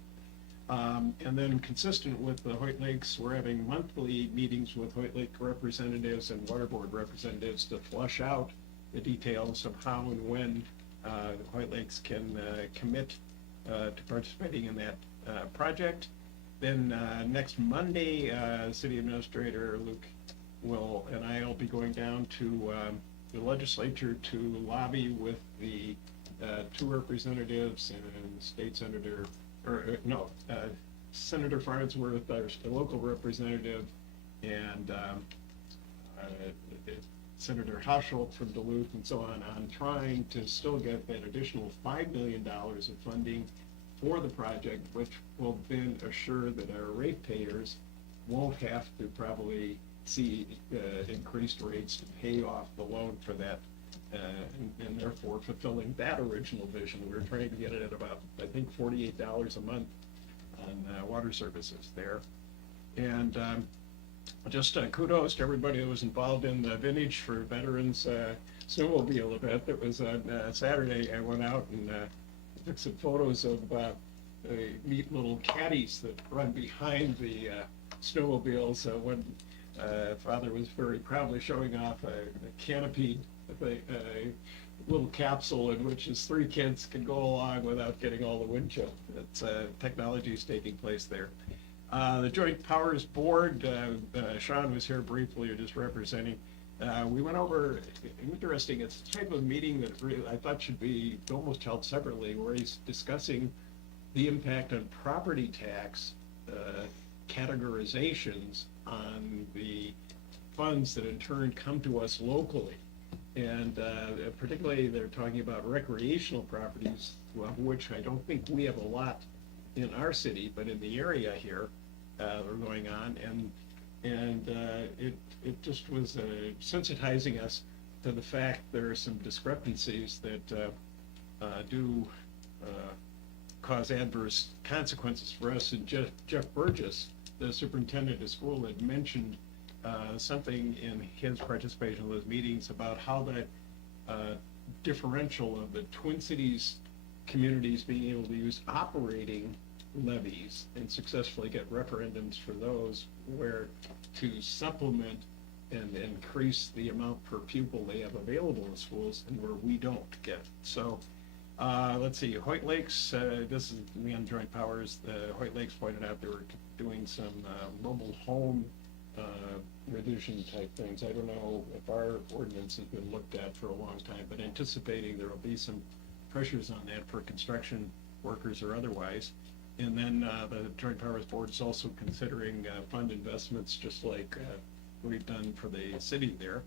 And then consistent with the Hoyt Lakes, we're having monthly meetings with Hoyt Lake representatives and water board representatives to flush out the details of how and when the Hoyt Lakes can commit to participating in that project. Then next Monday, City Administrator Luke and I will be going down to the legislature to lobby with the 2 representatives and State Senator, Senator Farnsworth, our local representative, and Senator Hausholt from Duluth and so on trying to still get that additional $5 million of funding for the project, which will then assure that our ratepayers won't have to probably see increased rates to pay off the loan for that, and therefore fulfilling that original vision. We were trying to get it at about, I think, $48 a month on water services there. And just kudos to everybody that was involved in the Vintage for Veterans snowmobile event that was on Saturday. I went out and took some photos of neat little caddies that run behind the snowmobiles when Father was very proudly showing off a canopy, a little capsule in which his 3 kids can go along without getting all the wind chill. It's technology is taking place there. The Joint Powers Board, Sean was here briefly, just representing. We went over, interesting, it's a type of meeting that really I thought should be almost held separately, where he's discussing the impact on property tax categorizations on the funds that in turn come to us locally. And particularly they're talking about recreational properties, of which I don't think we have a lot in our city, but in the area here, they're going on. And it just was sensitizing us to the fact there are some discrepancies that do cause adverse consequences for us. And Jeff Burgess, the superintendent of school, had mentioned something in his participation in those meetings about how that differential of the Twin Cities communities being able to use operating levies and successfully get referendums for those, where to supplement and increase the amount per pupil they have available in schools, and where we don't get. So Let's see, Hoyt Lakes, this is Leon Joint Powers, the Hoyt Lakes pointed out they were doing some mobile home revision type things. I don't know if our ordinance has been looked at for a long time, but anticipating there will be some pressures on that for construction workers or otherwise. And then the Joint Powers Board is also considering fund investments, just like we've done for the city there.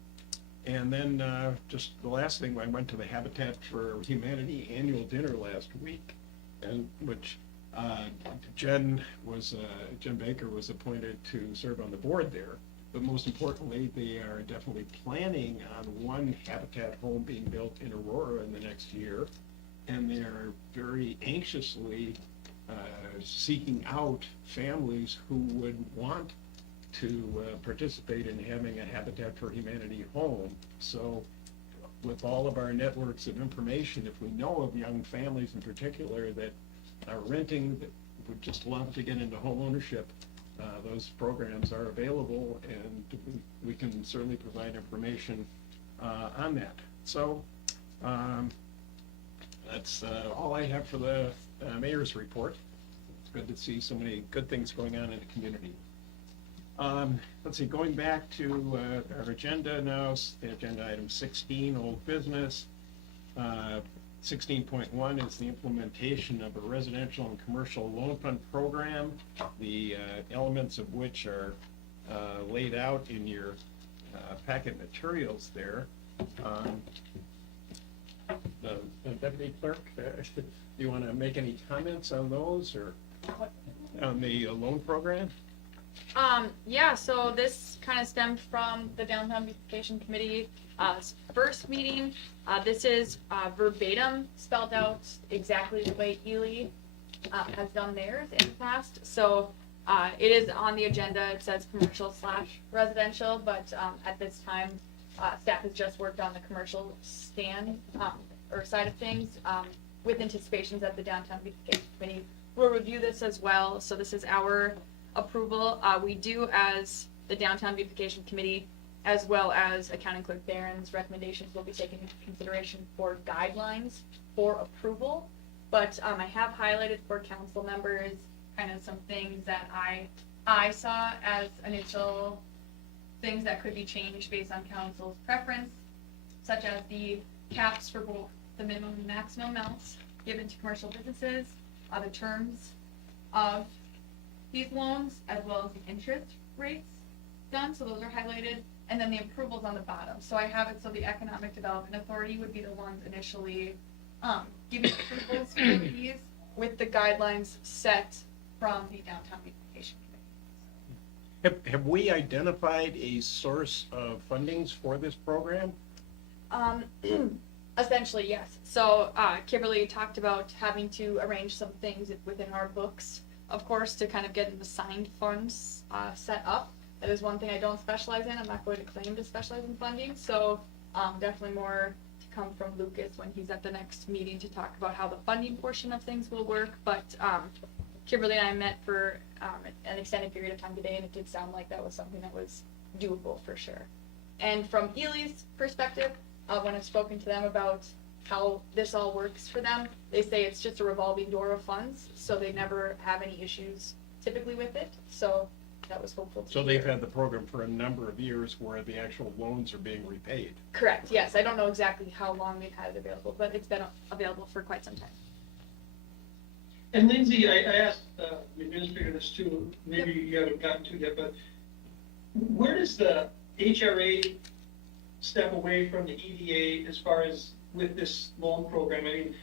And then just the last thing, I went to the Habitat for Humanity annual dinner last week, and which Jen Baker was appointed to serve on the board there. But most importantly, they are definitely planning on one Habitat home being built in Aurora in the next year. And they are very anxiously seeking out families who would want to participate in having a Habitat for Humanity home. So with all of our networks of information, if we know of young families in particular that are renting, that would just love to get into home ownership, those programs are available, and we can certainly provide information on that. So that's all I have for the mayor's report. It's good to see so many good things going on in the community. Let's see, going back to our agenda now, the agenda item 16, old business. 16.1 is the implementation of a residential and commercial loan fund program, the elements of which are laid out in your packet materials there. The Deputy Clerk, do you want to make any comments on those, or on the loan program? Yeah, so this kind of stemmed from the Downtown Beautification Committee first meeting. This is verbatim spelled out exactly the way Ely has done theirs in the past. So it is on the agenda. It says commercial/residential, but at this time, staff has just worked on the commercial stand or side of things with anticipations that the Downtown Beautification Committee will review this as well. So this is our approval. We do, as the Downtown Beautification Committee, as well as Accounting Clerk Barron's recommendations, will be taken into consideration for guidelines for approval. But I have highlighted for council members kind of some things that I saw as initial things that could be changed based on council's preference, such as the caps for both the minimum and maximum amounts given to commercial businesses, the terms of these loans, as well as the interest rates done, so those are highlighted, and then the approvals on the bottom. So I have it so the Economic Development Authority would be the ones initially giving approvals for these, with the guidelines set from the Downtown Beautification Committee. Have we identified a source of fundings for this program? Essentially, yes. So Kimberly talked about having to arrange some things within our books, of course, to kind of get an assigned funds set up. That is one thing I don't specialize in. I'm not going to claim to specialize in funding. So definitely more to come from Lucas when he's at the next meeting to talk about how the funding portion of things will work. But Kimberly and I met for an extended period of time today, and it did sound like that was something that was doable for sure. And from Ely's perspective, when I've spoken to them about how this all works for them, they say it's just a revolving door of funds, so they never have any issues typically with it. So that was hopeful to So hear. they've had the program for a number of years where the actual loans are being repaid. Correct, yes. I don't know exactly how long they've had it available, but it's been available for quite some time. And Lindsay, I asked the administrator this too, maybe you haven't gotten to yet, but where does the HRA step away from the EDA as far as with this loan program? I mean,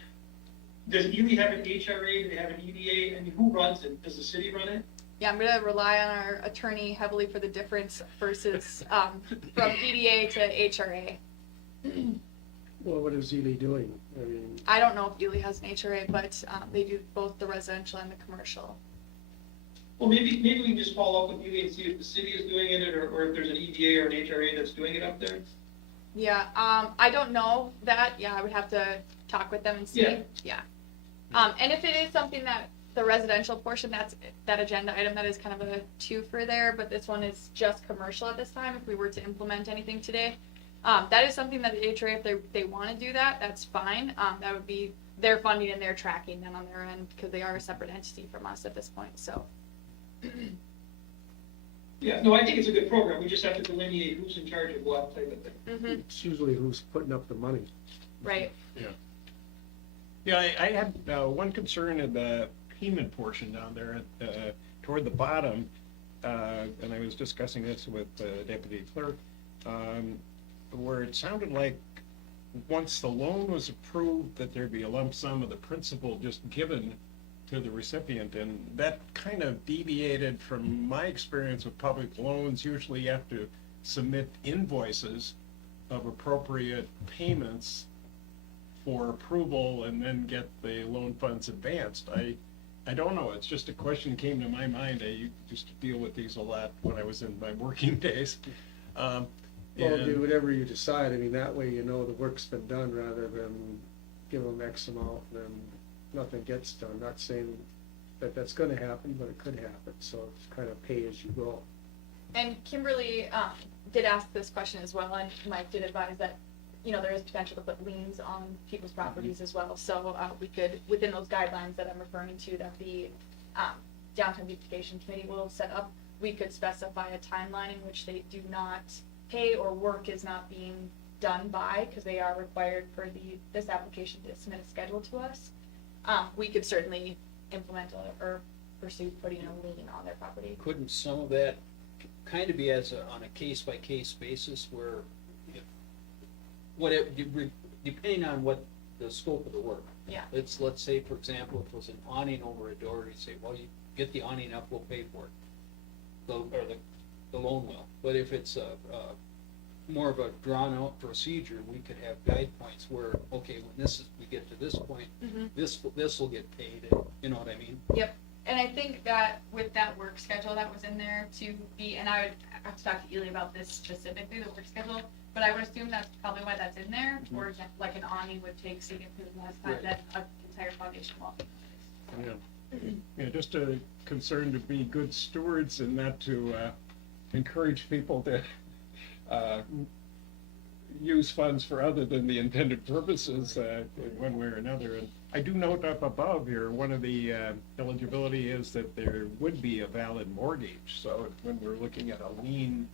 does Ely have an HRA? Do they have an EDA? I mean, who runs it? Does the city run it? Yeah, I'm gonna rely on our attorney heavily for the difference versus from EDA to HRA. Well, what is Ely doing? I mean, I don't know if Ely has an HRA, but they do both the residential and the commercial. Well, maybe we can just follow up with Ely and see if the city is doing it or if there's an EDA or an HRA that's doing it up there. Yeah, I don't know that. Yeah, I would have to talk with them and see. Yeah. And if it is something that the residential portion, that's that agenda item, that is kind of a twofer there, but this one is just commercial at this time. If we were to implement anything today, that is something that the HRA, if they want to do that, that's fine. That would be they're funding and they're tracking them on their end, because they are a separate entity from us at this point, so. Yeah, no, I think it's a good program, we just have to delineate who's in charge of what type of thing. Mhm. It's usually who's putting up the money. Right, Yeah, I had one concern in the payment portion down there toward the bottom, and I was discussing this with the deputy clerk, where it sounded like once the loan was approved, that there'd be a lump sum of the principal just given to the recipient, and that kind of deviated from my experience with public loans. Usually you have to submit invoices of appropriate payments for approval and then get the loan funds advanced. I don't know, it's just a question came to my mind. I used to deal with these a lot when I was in my working days. Well, And- do whatever you decide, I mean, that way you know the work's been done, rather than give them X amount and then nothing gets done. Not saying that that's gonna happen, but it could happen, so it's kind of pay as you go. and Kimberly, did ask this question as well, and Mike did advise that, you know, there is potential to put liens on people's properties as well, so, we could, within those guidelines that I'm referring to, that the, downtown beautification committee will set up, we could specify a timeline in which they do not pay or work is not being done by, because they are required for this application to submit a schedule to us. We could certainly implement or pursue putting a lien on their property. Couldn't some of that kind of be on a case-by-case basis where if, whatever, depending on what the scope of the work. Yeah. Let's say, for example, if it was an awning over a door, you say, well, you get the awning up, we'll pay for it. The loan will. But if it's more of a drawn-out procedure, we could have guide points where, okay, when we get to this point, Mhm. this will get paid, and you know what I mean? Yep, and I think that with that work schedule that was in there to be, and I would have to talk to Ely about this specifically, the work schedule, but I would assume that's probably why that's in there, or is that like an awning would take significantly less time Right. than an entire foundation wall. Yeah, just a concern to be good stewards and not to encourage people to use funds for other than the intended purposes in one way or another. And I do note up above here, one of the eligibility is that there would be a valid mortgage. So when we're looking at a lien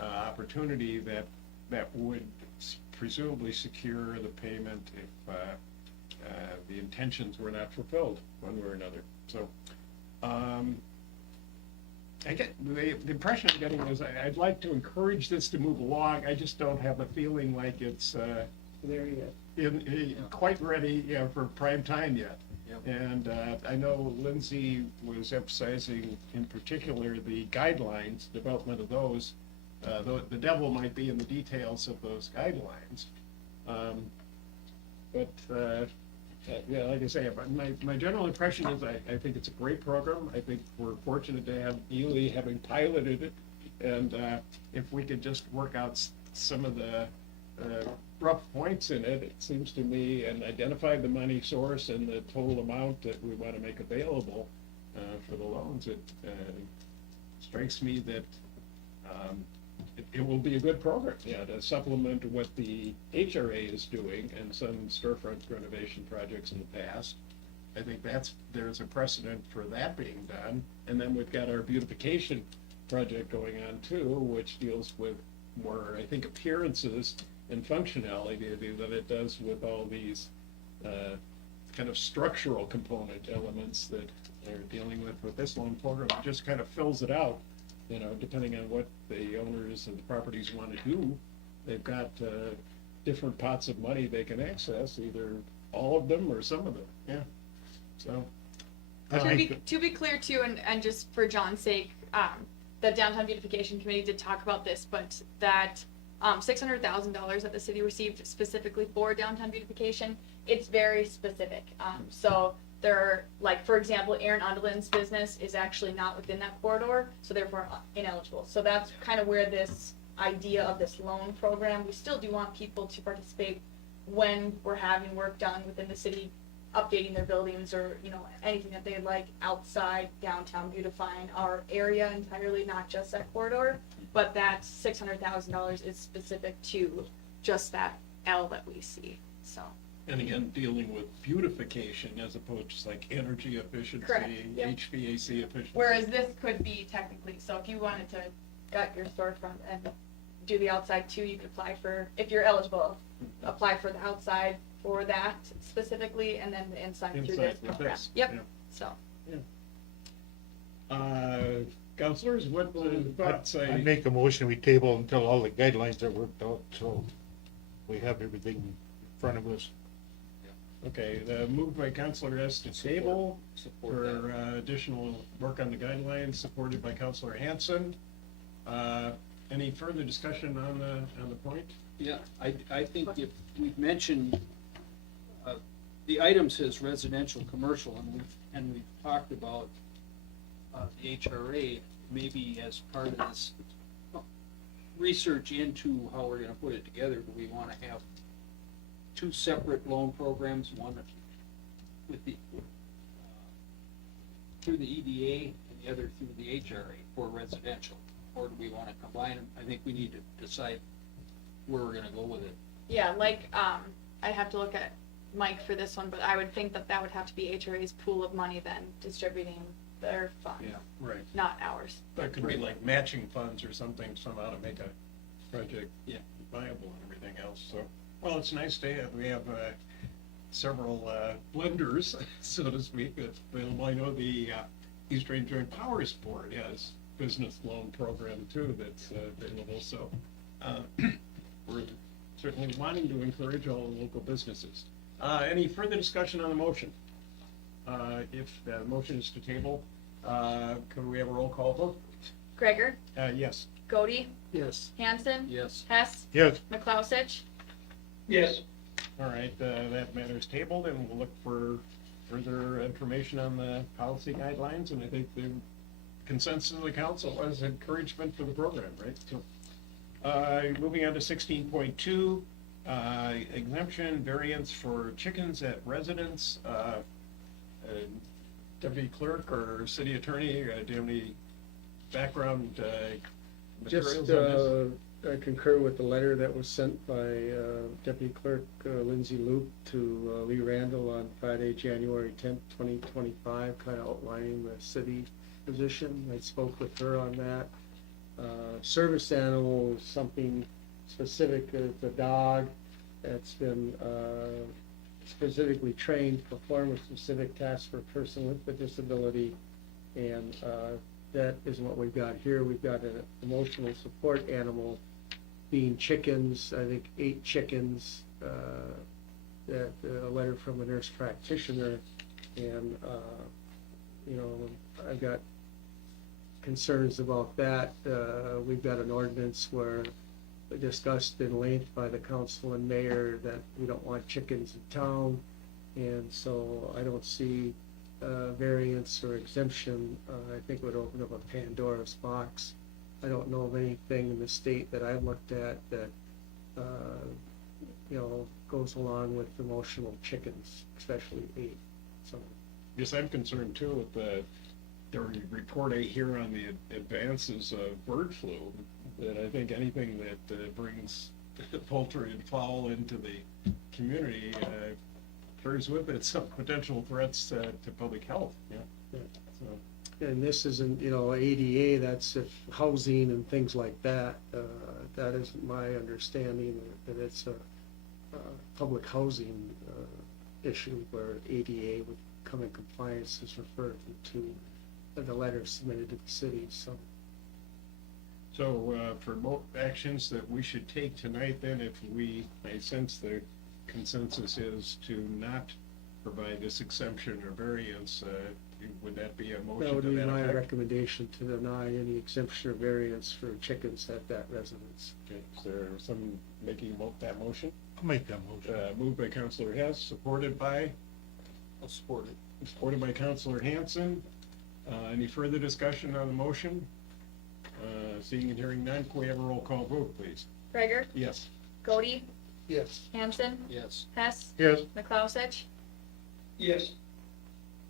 opportunity, that would presumably secure the payment if the intentions were not fulfilled one way or another. So, I get, the impression I'm getting is I'd like to encourage this to move along. I just don't have a feeling like it's There you quite ready, for prime time yet. Yep. And I know Lindsay was emphasizing in particular the guidelines, development of those. The devil might be in the details of those guidelines. Yeah, like I say, my general impression is I think it's a great program. I think we're fortunate to have Ely having piloted it. And if we could just work out some of the rough points in it, it seems to me, and identify the money source and the total amount that we want to make available for the loans, it strikes me that it will be a good program, to supplement what the HRA is doing and some storefront renovation projects in the past. I think there's a precedent for that being done. And then we've got our beautification project going on too, which deals with more, I think, appearances and functionality than it does with all these kind of structural component elements that they're dealing with this loan program. It just kind of fills it out. Depending on what the owners of the properties want to do, they've got different pots of money they can access, either all of them or some of them, So, To be clear too, and just for John's sake, the Downtown Beautification Committee did talk about this, but that $600,000 that the city received specifically for downtown beautification, it's very specific. So they're, like, for example, Aaron Undelin's business is actually not within that corridor, so therefore ineligible. So that's kind of where this idea of this loan program, we still do want people to participate when we're having work done within the city, updating their buildings or, anything that they'd like outside downtown, beautifying our area entirely, not just that corridor. But that $600,000 is specific to just that L that we see, so. And again, dealing with beautification as opposed to like energy efficiency, Correct, yep. HVAC efficiency. Whereas this could be technically, so if you wanted to gut your storefront and do the outside too, you could apply for, if you're eligible, apply for the outside for that specifically, and then the inside through this Inside with program. this, Yep, yeah. so. Counselors, what thoughts? I make a motion, we table until all the guidelines are worked out, so we have everything in front of us. Okay, the move by Counselor S to table Support for that. additional work on the guidelines, supported by Counselor Hanson. Any further discussion on the point? Yeah, I think if we've mentioned, the item says residential, commercial, and we've talked about, the HRA, maybe as part of this research into how we're gonna put it together, do we wanna have two separate loan programs, one with the, through the EDA and the other through the HRA for residential? Or do we wanna combine them? I think we need to decide where we're gonna go with it. Yeah, like, I'd have to look at Mike for this one, but I would think that that would have to be HRA's pool of money then, distributing their funds, Right. not ours. That could be like matching funds or something somehow to make a project Yeah. viable and everything else, so. Well, it's nice to have, we have several lenders, so to speak, that's available. I know the Eastern Joint Powers Board has business loan program too that's available, so we're certainly wanting to encourage all the local businesses. Any further discussion on the motion? If the motion is to table, could we have a roll call vote? Gregor, Yes. Godey, Yes. Hanson, Yes. Hess, Yes, McLeod. Yes, All right, that matter is tabled, and we'll look for further information on the policy guidelines, and I think the consensus of the council was encouragement for the program, right? So, moving on to 16.2, exemption variance for chickens at residence. Deputy Clerk or City Attorney, do you have any background materials Just, on this? I concur with the letter that was sent by Deputy Clerk Lindsay Luke to Lee Randall on Friday, January 10th, 2025, kind of outlining the city position. I spoke with her on that. Service animal is something specific. It's a dog that's been specifically trained to perform a specific task for a person with a disability, and that is what we've got here. We've got an emotional support animal being chickens, I think 8 chickens, that a letter from a nurse practitioner, and you know, I've got concerns about that. We've got an ordinance where discussed in length by the council and mayor that we don't want chickens in town, and so I don't see variance or exemption. I think it would open up a Pandora's box. I don't know of anything in the state that I've looked at that you know, goes along with emotional chickens, especially 8. So Yes, I'm concerned too with the report I hear on the advances of bird flu, that I think anything that brings poultry and fowl into the community carries with it some potential threats to public health, yeah. Yeah. So, and this isn't, you know, ADA, that's if housing and things like that. That isn't my understanding, that it's a public housing issue where ADA would come in compliance as referred to the letter submitted to the city, so. So, for both actions that we should take tonight, then, if I sense the consensus is to not provide this exemption or variance, would that be a motion to that That would be my effect? recommendation, to deny any exemption or variance for chickens at that residence. Okay, is there some making that motion? I'll make that motion. Moved by Counselor Hess, supported by? I'll support it. Supported by Counselor Hanson. Any further discussion on the motion? Seeing and hearing none, can we have a roll call vote, please? Gregor, Yes. Godey, Yes. Hanson, Yes. Hess, Yes, McLeod. yes,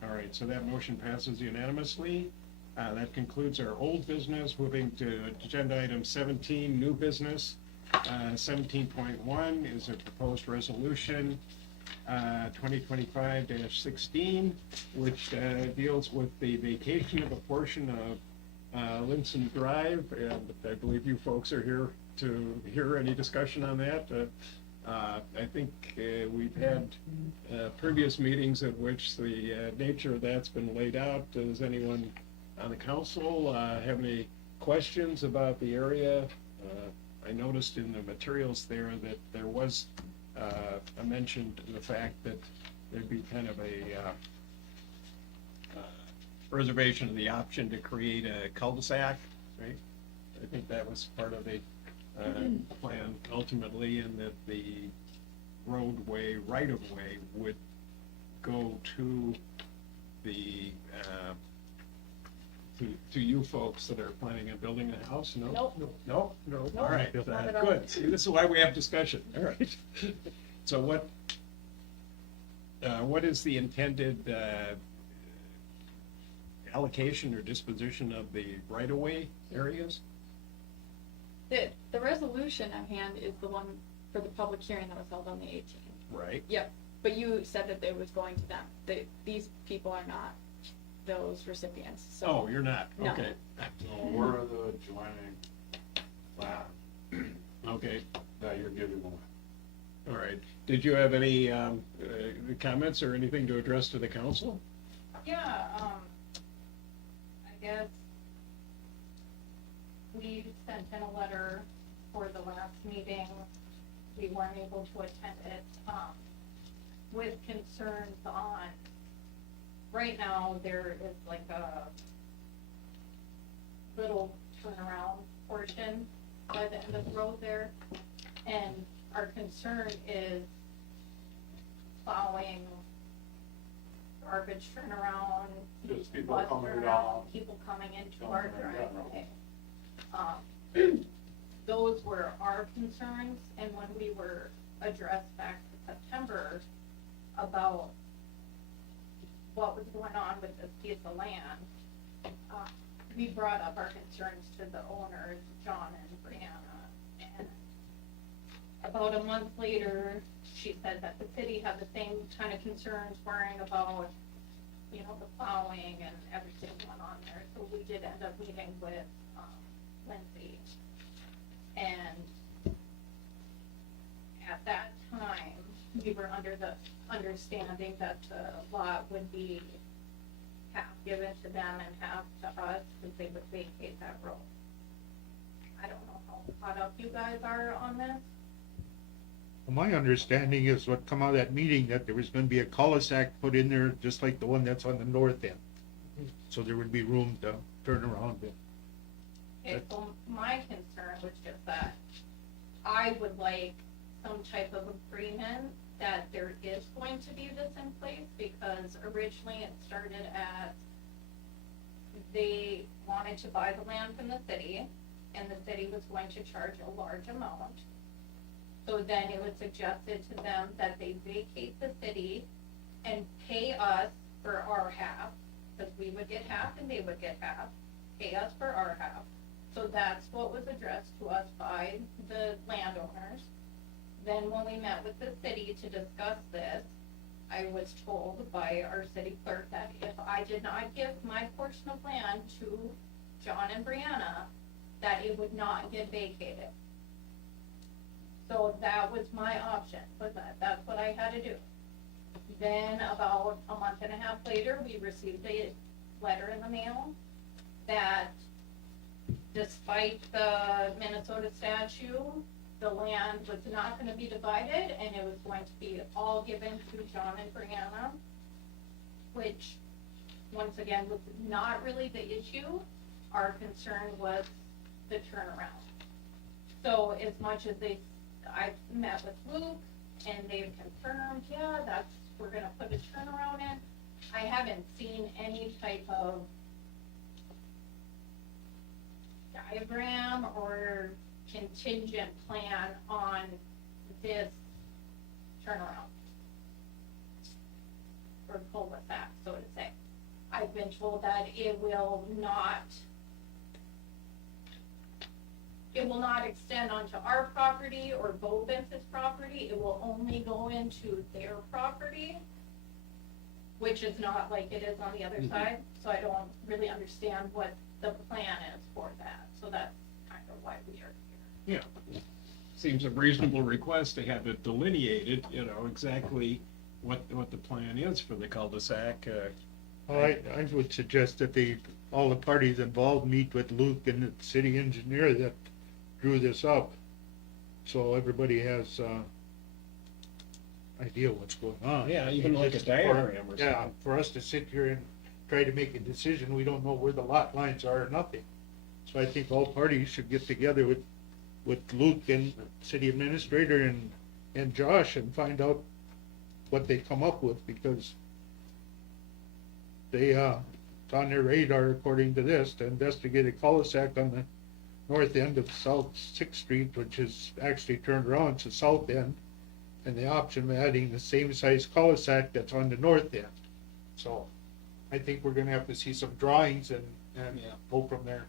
All right, so that motion passes unanimously. That concludes our old business. Moving to agenda item 17, new business. 17.1 is a proposed resolution 2025-16, which deals with the vacation of a portion of Linson Drive, and I believe you folks are here to hear any discussion on that. I think we've had previous meetings at which the nature of that's been laid out. Does anyone on the council have any questions about the area? I noticed in the materials there that there was I mentioned the fact that there'd be kind of a reservation of the option to create a cul-de-sac, right? I think that was part of the plan ultimately, and that the roadway right-of-way would go to the, to you folks that are planning on building a house, no? Nope. No? Nope, All right, not at all. good. See, this is why we have discussion, all right. So what is the intended allocation or disposition of the right-of-way areas? The resolution at hand is the one for the public hearing that was held on the 18th. Right. Yep, but you said that it was going to them. These people are not those recipients, so. Oh, you're not, No. okay. So we're the joining plan Okay, that you're giving away. all right. Did you have any comments or anything to address to the council? Yeah, I guess we sent in a letter for the last meeting. We weren't able to attend it, with concerns on, right now, there is like a little turnaround portion by the end of the road there. And our concern is plowing, garbage turnaround, Just people bus coming turnaround, down. people coming into Oh, our yeah. driveway. Those were our concerns, and when we were addressed back in September about what was going on with this piece of land, we brought up our concerns to the owners, John and Brianna, and about a month later, she said that the city had the same kind of concerns, worrying about, you know, the plowing and everything going on there. So we did end up meeting with Lindsay. And at that time, we were under the understanding that the lot would be half given to them and half to us, because they would vacate that road. I don't know how caught up you guys are on this. My understanding is what come out of that meeting, that there was gonna be a cul-de-sac put in there, just like the one that's on the north end. So there would be room to turn around. Okay, so my concern was just that I would like some type of agreement that there is going to be this in place, because originally it started as they wanted to buy the land from the city, and the city was going to charge a large amount. So then it was suggested to them that they vacate the city and pay us for our half, because we would get half and they would get half, pay us for our half. So that's what was addressed to us by the landowners. Then when we met with the city to discuss this, I was told by our city clerk that if I did not give my portion of land to John and Brianna, that it would not get vacated. So that was my option, was that's what I had to do. Then about a month and a half later, we received a letter in the mail that despite the Minnesota statute, the land was not gonna be divided, and it was going to be all given to John and Brianna, which, once again, was not really the issue. Our concern was the turnaround. So as much as I've met with Luke, and they've confirmed, yeah, we're gonna put a turnaround in, I haven't seen any type of diagram or contingent plan on this turnaround. Or cul-de-sac, so to say. I've been told that it will not it will not extend onto our property or Bo Benson's property, it will only go into their property, which is not like it is on the other side, so I don't really understand what the plan is for that, so that's kind of why we are here. Yeah. Seems a reasonable request to have it delineated, you know, exactly what the plan is for the cul-de-sac. I would suggest that all the parties involved meet with Luke and the city engineer that drew this up. So everybody has, idea what's going on. Yeah, even like a Just diagram or Yeah, something. for us to sit here and try to make a decision, we don't know where the lot lines are or nothing. So I think all parties should get together with Luke and city administrator and Josh and find out what they come up with, because they, it's on their radar, according to this, to investigate a cul-de-sac on the north end of South Sixth Street, which is actually turned around to south end, and the option of adding the same size cul-de-sac that's on the north end. So I think we're gonna have to see some drawings and Yeah. go from there.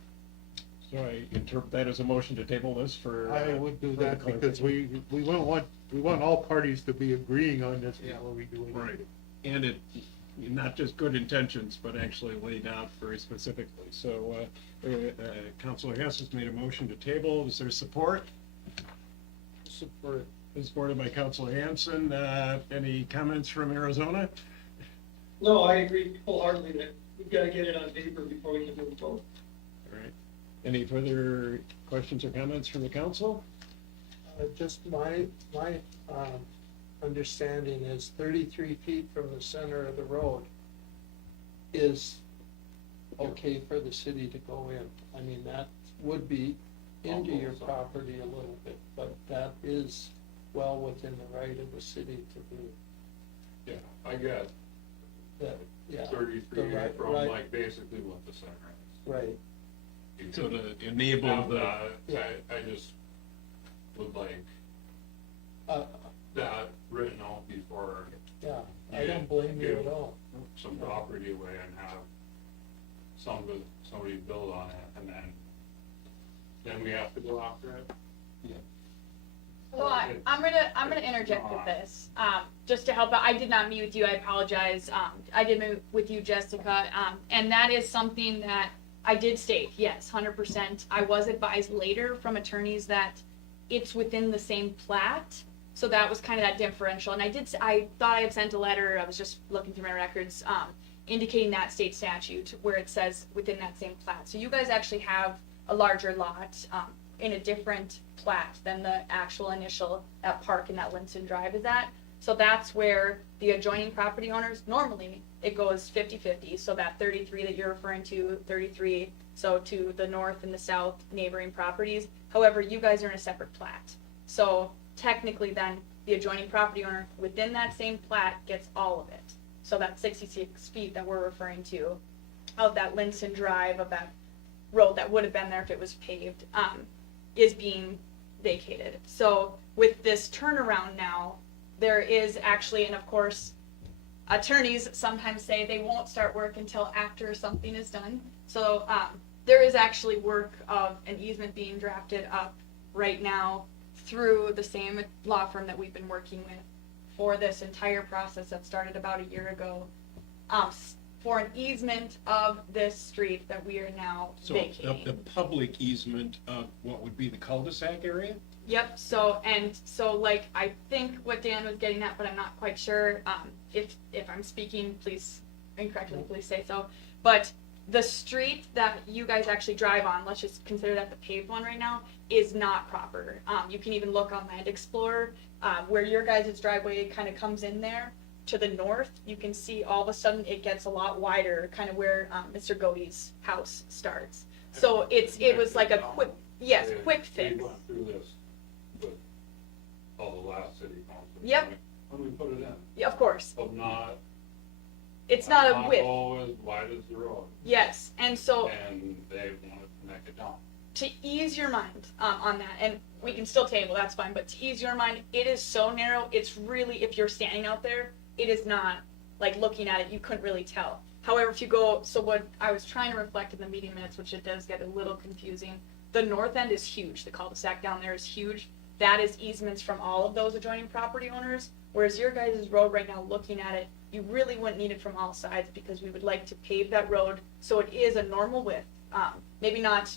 So I interpret that as a motion to table this for. I would do for the that because we want all parties to be agreeing on this Yeah. before we do anything. Right, and it, not just good intentions, but actually laid out very specifically. So, Councilor Hess has made a motion to table. Is there support? Support. Supported by Councilor Hanson. Any comments from Arizona? No, I agree wholeheartedly that we've gotta get it on paper before we can move forward. All right. Any further questions or comments from the council? Just my understanding is 33 feet from the center of the road is okay for the city to go in. I mean, that would be into your property a little bit, but that is well within the right of the city to do Yeah, I got that, yeah. 33 The right- from right. like basically what the center is. Right, So to enable And, the, I just would like uh, that written out before yeah, I don't blame you at all. some property away and have somebody build on it, and then we have to go after it. So I'm gonna interject with this, just to help out. I did not meet with you, I apologize. I did meet with you, Jessica, and that is something that I did state, yes, 100%. I was advised later from attorneys that it's within the same plat, so that was kind of that differential. And I thought I had sent a letter, I was just looking through my records, indicating that state statute where it says within that same plat. So you guys actually have a larger lot, in a different plat than the actual initial, that park and that Linson Drive is at. So that's where the adjoining property owners, normally it goes 50-50. So that 33 that you're referring to, 33, so to the north and the south neighboring properties. However, you guys are in a separate plat. So technically then the adjoining property owner within that same plat gets all of it. So that 66 feet that we're referring to of that Linson Drive, of that road that would have been there if it was paved, is being vacated. So with this turnaround now, there is actually, and of course, attorneys sometimes say they won't start work until after something is done. So there is actually work of an easement being drafted up right now through the same law firm that we've been working with for this entire process that started about a year ago, for an easement of this street that we are now so vacating. the public easement of what would be the cul-de-sac area? Yep, so like, I think what Dan was getting at, but I'm not quite sure, if I'm speaking, please, incorrectly, please say so. But the street that you guys actually drive on, let's just consider that the paved one right now, is not proper. You can even look on Land Explorer, where your guys' driveway kind of comes in there. To the north, you can see all of a sudden it gets a lot wider, kind of where Mr. Godey's house starts. So it was like a quick We fix. went through this with all the last city council. Yep. When we put it in, Yeah, of course, of not. it's not a width. go as wide as the road, Yes, and so and they wanted to make it down. to ease your mind on that, and we can still table, that's fine, but to ease your mind, it is so narrow, it's really, if you're standing out there, it is not, like, looking at it, you couldn't really tell. However, if you go, so what I was trying to reflect in the meeting minutes, which it does get a little confusing, the north end is huge, the cul-de-sac down there is huge. That is easements from all of those adjoining property owners, whereas your guys' road right now, looking at it, you really wouldn't need it from all sides, because we would like to pave that road so it is a normal width. Maybe not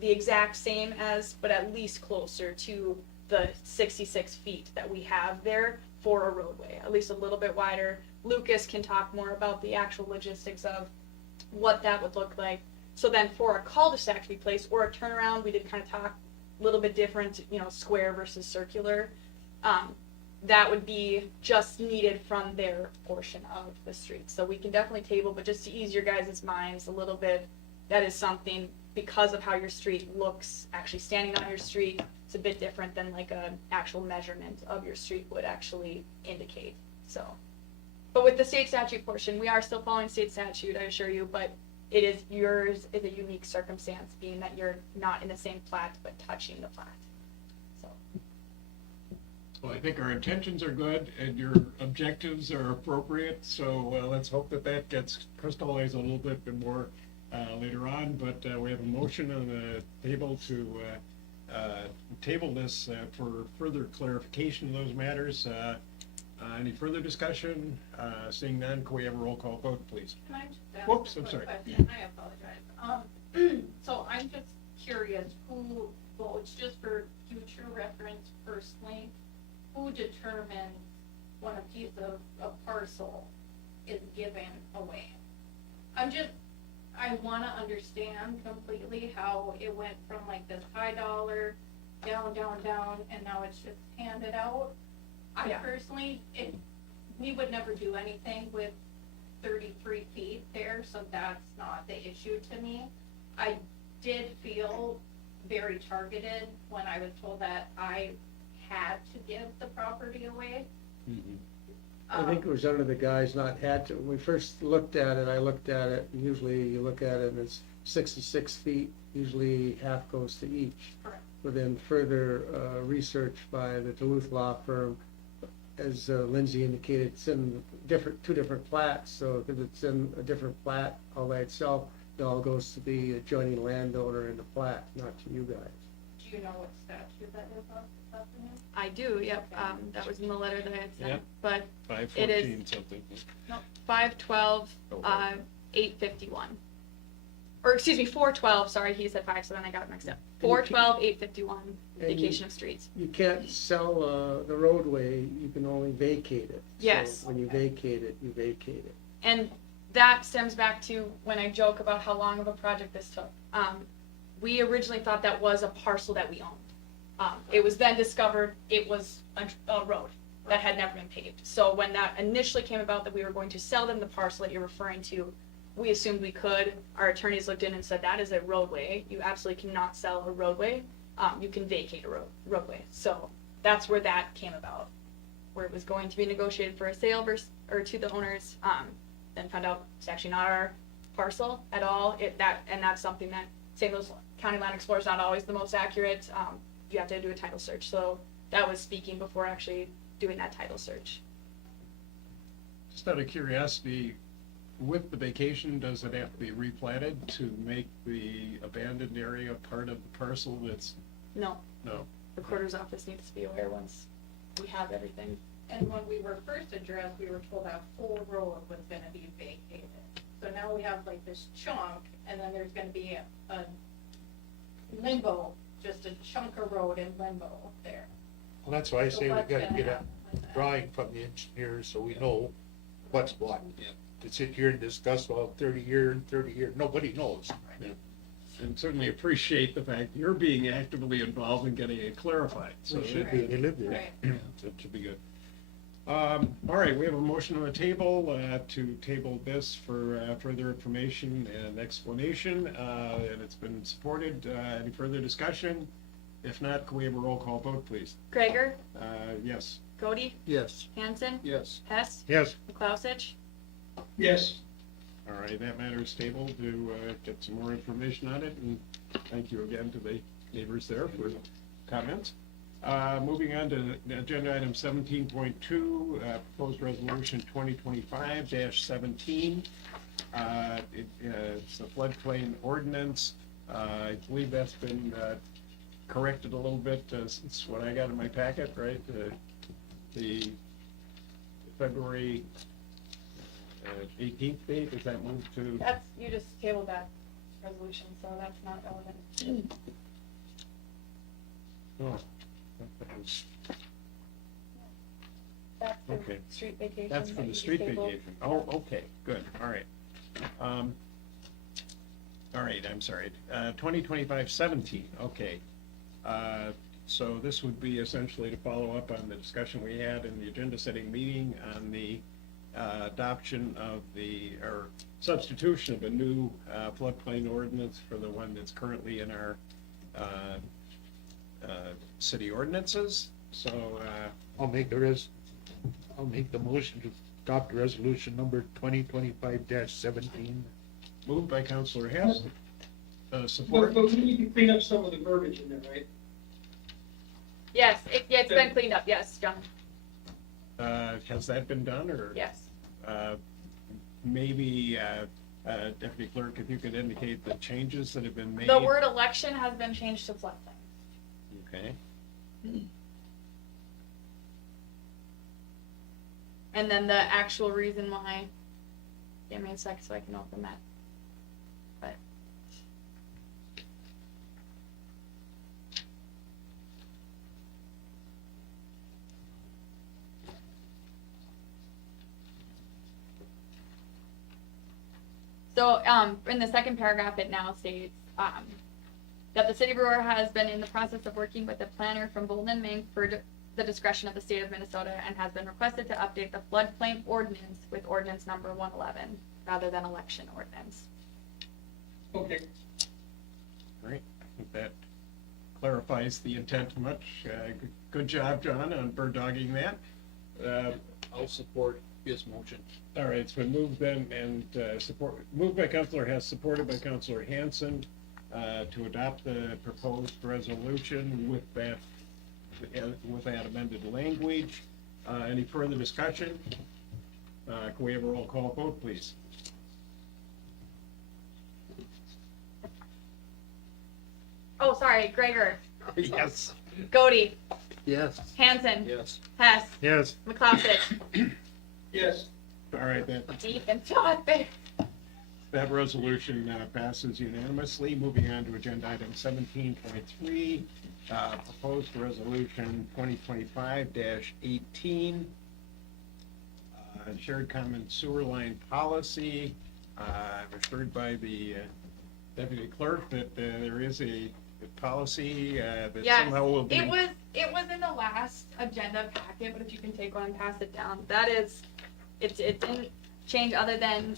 the exact same as, but at least closer to the 66 feet that we have there for a roadway, at least a little bit wider. Lucas can talk more about the actual logistics of what that would look like. So then for a cul-de-sac to be placed, or a turnaround, we did kind of talk a little bit different, square versus circular. That would be just needed from their portion of the street. So we can definitely table, but just to ease your guys' minds a little bit, that is something, because of how your street looks, actually standing on your street, it's a bit different than like an actual measurement of your street would actually indicate, so. But with the state statute portion, we are still following state statute, I assure you, but it is, yours is a unique circumstance, being that you're not in the same plat, but touching the plat, so. Well, I think our intentions are good and your objectives are appropriate, so let's hope that that gets crystallized a little bit more later on, but we have a motion on the table to table this for further clarification of those matters. Any further discussion? Seeing none, can we have a roll call vote, please? Can I just ask Whoops, a I'm quick sorry. question? I apologize. So I'm just curious, who votes, just for future reference personally, who determines when a piece of a parcel is given away? I wanna understand completely how it went from like this high dollar, down, and now it's just handed out. I Yeah. personally, we would never do anything with 33 feet there, so that's not the issue to me. I did feel very targeted when I was told that I had to give the property away. I think it was under the guise not had to. When we first looked at it, I looked at it, and usually you look at it and it's 66 feet, usually half goes to each. Correct. But then further research by the Duluth law firm, as Lindsay indicated, it's in two different plats, so if it's in a different plat all by itself, it all goes to the adjoining landowner in the plat, not to you guys. Do you know what statute that is off the top of your head? I do, yep, that was in the letter that I had Yep. sent, but 514 something. no, 512, Oh, wow. 851. Or excuse me, 412, sorry, he said 5, so then I got it mixed up. 412, 851, And you- vacation of streets. You can't sell the roadway, you can only vacate it. Yes. So when you vacate it, you vacate it. And that stems back to when I joke about how long of a project this took. We originally thought that was a parcel that we owned. It was then discovered it was a road that had never been paved. So when that initially came about that we were going to sell them the parcel that you're referring to, we assumed we could. Our attorneys looked in and said, that is a roadway. You absolutely cannot sell a roadway. You can vacate a roadway. So that's where that came about, where it was going to be negotiated for a sale or to the owners. Then found out it's actually not our parcel at all. And that's something that St. Louis County Land Explorer is not always the most accurate. You have to do a title search. So that was speaking before actually doing that title search. Just out of curiosity, with the vacation, does it have to be replatted to make the abandoned area part of the parcel that's, No, no? recorder's office needs to be aware once we have everything. And when we were first addressed, we were told that whole road was gonna be vacated. So now we have like this chunk, and then there's gonna be a limbo, just a chunk of road in limbo there. Well, that's why I So say we what's gotta gonna get a happen with that? drawing from the engineer so we know what's what. To sit here and discuss, well, 30 year, nobody knows. And certainly appreciate the fact you're being actively involved in getting it clarified. So They should be, they live there. Right. that should be good. All right, we have a motion on the table to table this for further information and explanation, and it's been supported. Any further discussion? If not, can we have a roll call vote, please? Gregor, Yes. Cody, Yes. Hanson, Yes. Hess, Yes, McClousage. Yes, All right, that matter is tabled to get some more information on it, and thank you again to the neighbors there for the comments. Moving on to agenda item 17.2, proposed resolution 2025-17. It's a floodplain ordinance. I believe that's been corrected a little bit since what I got in my packet, right? The February 18th date, is that moved to? That's, you just tabled that resolution, so that's not relevant. Oh, that was- That's for Okay. street vacation. That's for that you the just street tabled. vacation. Oh, okay, good, all right. All right, I'm sorry. 2025-17, okay. So this would be essentially to follow up on the discussion we had in the agenda-setting meeting on the adoption of or substitution of a new floodplain ordinance for the one that's currently in our city ordinances. So, I'll make the motion to adopt resolution number 2025-17. moved by Counselor Hess. But Support? we need to clean up some of the verbiage in there, right? Yes, it's been cleaned up, yes, John, Has that been done, or? yes. Maybe, Deputy Clerk, if you could indicate the changes that have been made? The word election has been changed to floodplain. Okay, And then the actual reason why, give me a sec so I can open that. But. So, in the second paragraph, it now states, that the city of Aurora has been in the process of working with a planner from Bolton and Mink for the discretion of the state of Minnesota and has been requested to update the floodplain ordinance with ordinance number 111 rather than election ordinance. Okay. great. I think that clarifies the intent much. Good job, John, on bird dogging that. I'll support his motion. All right, it's been moved then and moved by Counselor Hess, supported by Counselor Hanson, to adopt the proposed resolution with that amended language. Any further discussion? Can we have a roll call vote, please? Oh, sorry, Gregor, Yes. Godey, Yes. Hanson, Yes. Hess, Yes, McLeod, Yes. All right, that deep and thought there. That resolution passes unanimously. Moving on to agenda item 17.3, proposed resolution 2025-18, shared common sewer line policy. I've heard by the deputy clerk that there is a policy that Yes, somehow will be. it was in the last agenda packet, but if you can take one and pass it down, that is, it didn't change other than,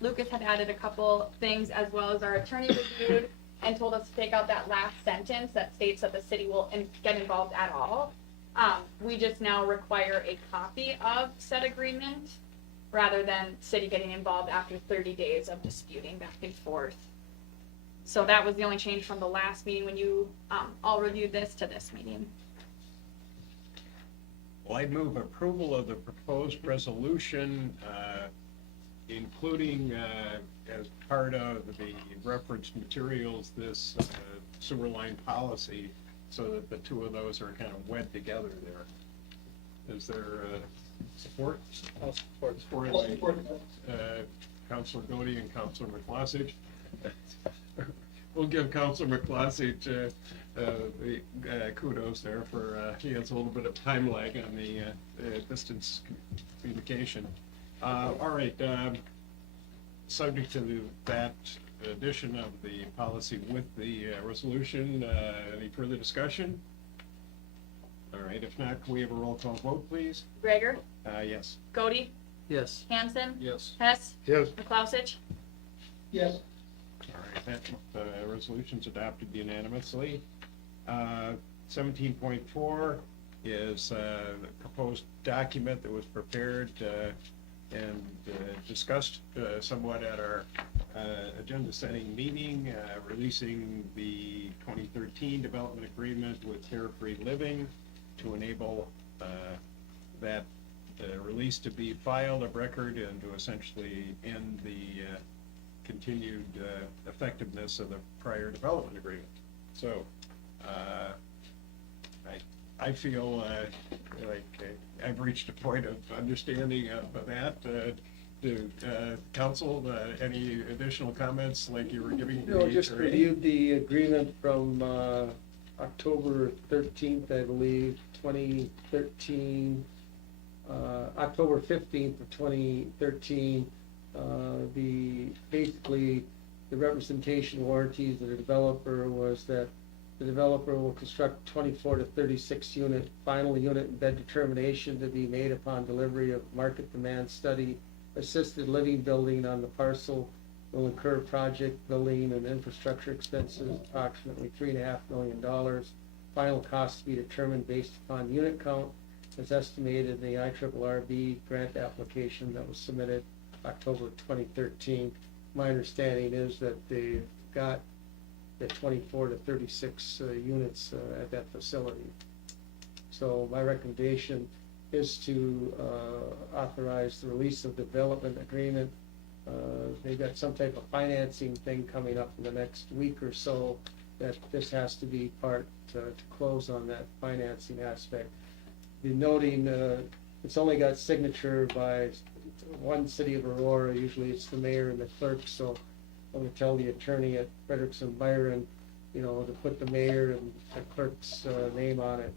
Lucas had added a couple things as well as our attorney reviewed and told us to take out that last sentence that states that the city will get involved at all. We just now require a copy of said agreement rather than city getting involved after 30 days of disputing back and forth. So that was the only change from the last meeting when you all reviewed this to this meeting. Well, I'd move approval of the proposed resolution, including as part of the referenced materials, this sewer line policy, so that the two of those are kind of wed together there. Is there support? I'll support. Supported I'll by support that. Counselor Godey and Counselor McCloskey. We'll give Counselor McCloskey the kudos there for, he has a little bit of time lag on the distance communication. All right, subject to that addition of the policy with the resolution, any further discussion? All right, if not, can we have a roll call vote, please? Gregor, Yes. Godey, Yes. Hanson, Yes. Hess, yes, McLeod. Yes. All right, that resolution's adopted unanimously. 17.4 is the proposed document that was prepared and discussed somewhat at our agenda-setting meeting, releasing the 2013 development agreement with Carefree Living to enable that release to be filed of record and to essentially end the continued effectiveness of the prior development agreement. So, I feel like I've reached a point of understanding of that. Do council, any additional comments like you were giving? to No, me, just or- reviewed the agreement from, October 13th, I believe, 2013, October 15th of 2013. Basically, the representation warranties of the developer was that the developer will construct 24 to 36 unit, final unit and bed determination to be made upon delivery of market demand study. Assisted living building on the parcel will incur project, building, and infrastructure expenses approximately $3.5 million. Final cost to be determined based upon unit count as estimated in the IRRB grant application that was submitted October 2013. My understanding is that they got the 24 to 36 units at that facility. So my recommendation is to authorize the release of development agreement. They've got some type of financing thing coming up in the next week or so that this has to be part to close on that financing aspect. Be noting, it's only got signature by one city of Aurora, usually it's the mayor and the clerk, so I'm gonna tell the attorney at Frederickson Byron, to put the mayor and the clerk's name on it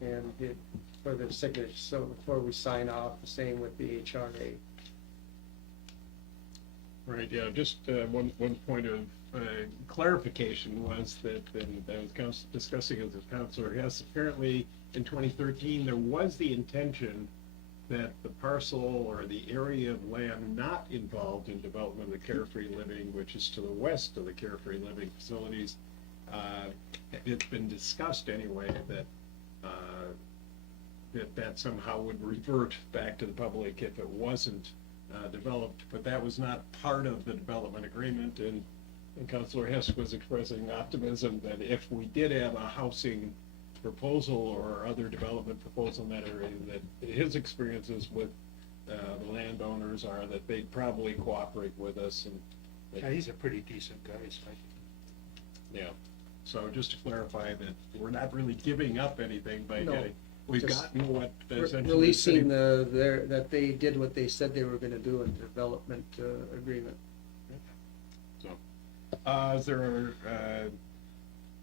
and for the signature, so before we sign off, the same with the HRA. Right, yeah, just one point of clarification was that, and I was discussing it with Councilor Hess, apparently in 2013, there was the intention that the parcel or the area of land not involved in development of the Carefree Living, which is to the west of the Carefree Living facilities, it's been discussed anyway that that somehow would revert back to the public if it wasn't developed, but that was not part of the development agreement, and Councilor Hess was expressing optimism that if we did have a housing proposal or other development proposal in that area, that his experiences with the landowners are that they'd probably cooperate with us, and Yeah, he's a pretty decent guy, so yeah. So just to clarify that we're not really giving up anything by No, getting, we've just gotten what essentially the Releasing city- that they did what they said they were gonna do in the development agreement. So, is there,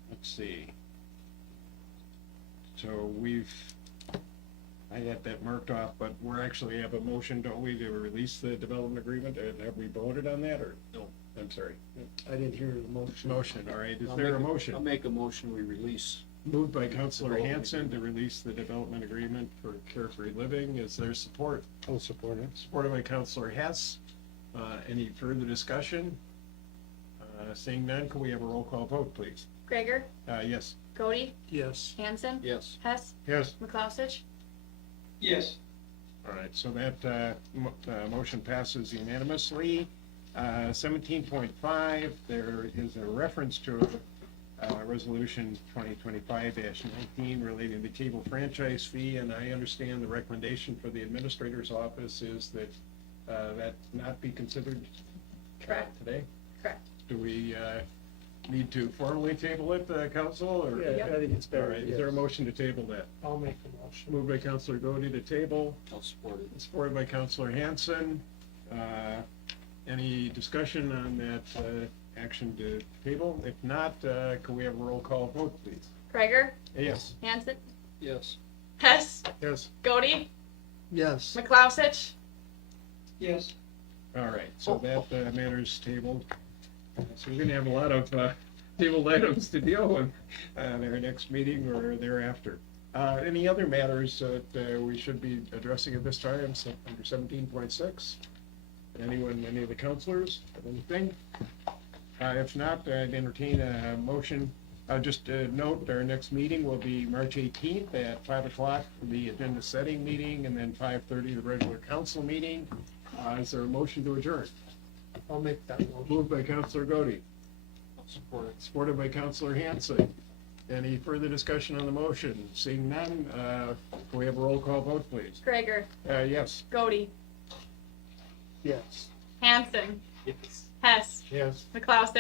let's see. So I had that marked off, but we're actually have a motion, don't we, to release the development agreement, and have we voted on that, or, no, I'm sorry. I didn't hear the motion. Motion, all right, is there a motion? I'll make a motion, we release. Moved by Councilor Development Hanson to release the development agreement for Carefree Living, is there support? I'll support it. Supported by Councilor Hess. Any further discussion? Seeing none, can we have a roll call vote, please? Gregor, Yes. Cody, Yes. Hanson, Yes. Hess, Yes, McLeod. Yes, All right, so that motion passes unanimously. 17.5, there is a reference to Resolution 2025-19 relating to cable franchise fee, and I understand the recommendation for the administrator's office is that that not be considered Correct. today. Correct. Do we need to formally table it, council, or? Yeah, I think it's All better. right, is there a motion to table that? I'll make the motion. Moved by Councilor Godey to table, I'll support it. supported by Councilor Hanson. Any discussion on that action to table? If not, can we have a roll call vote, please? Gregor, Yes. Hanson, Yes. Hess, yes. Cody, Yes. McLeod. yes. All right, so that matter's tabled. So we're gonna have a lot of tabled items to deal with at our next meeting or thereafter. Any other matters that we should be addressing at this time, under 17.6? Anyone, any of the councilors, have anything? If not, I'd entertain a motion. Just note, our next meeting will be March 18th at 5 o'clock for the agenda setting meeting, and then 5:30 the regular council meeting. Is there a motion to adjourn? I'll make that motion. Moved by Councilor Godey, I'll support it. supported by Councilor Hanson. Any further discussion on the motion? Seeing none, can we have a roll call vote, please? Gregor, Yes. Cody, Yes. Hanson, Yes. Hess, Yes. McLeod,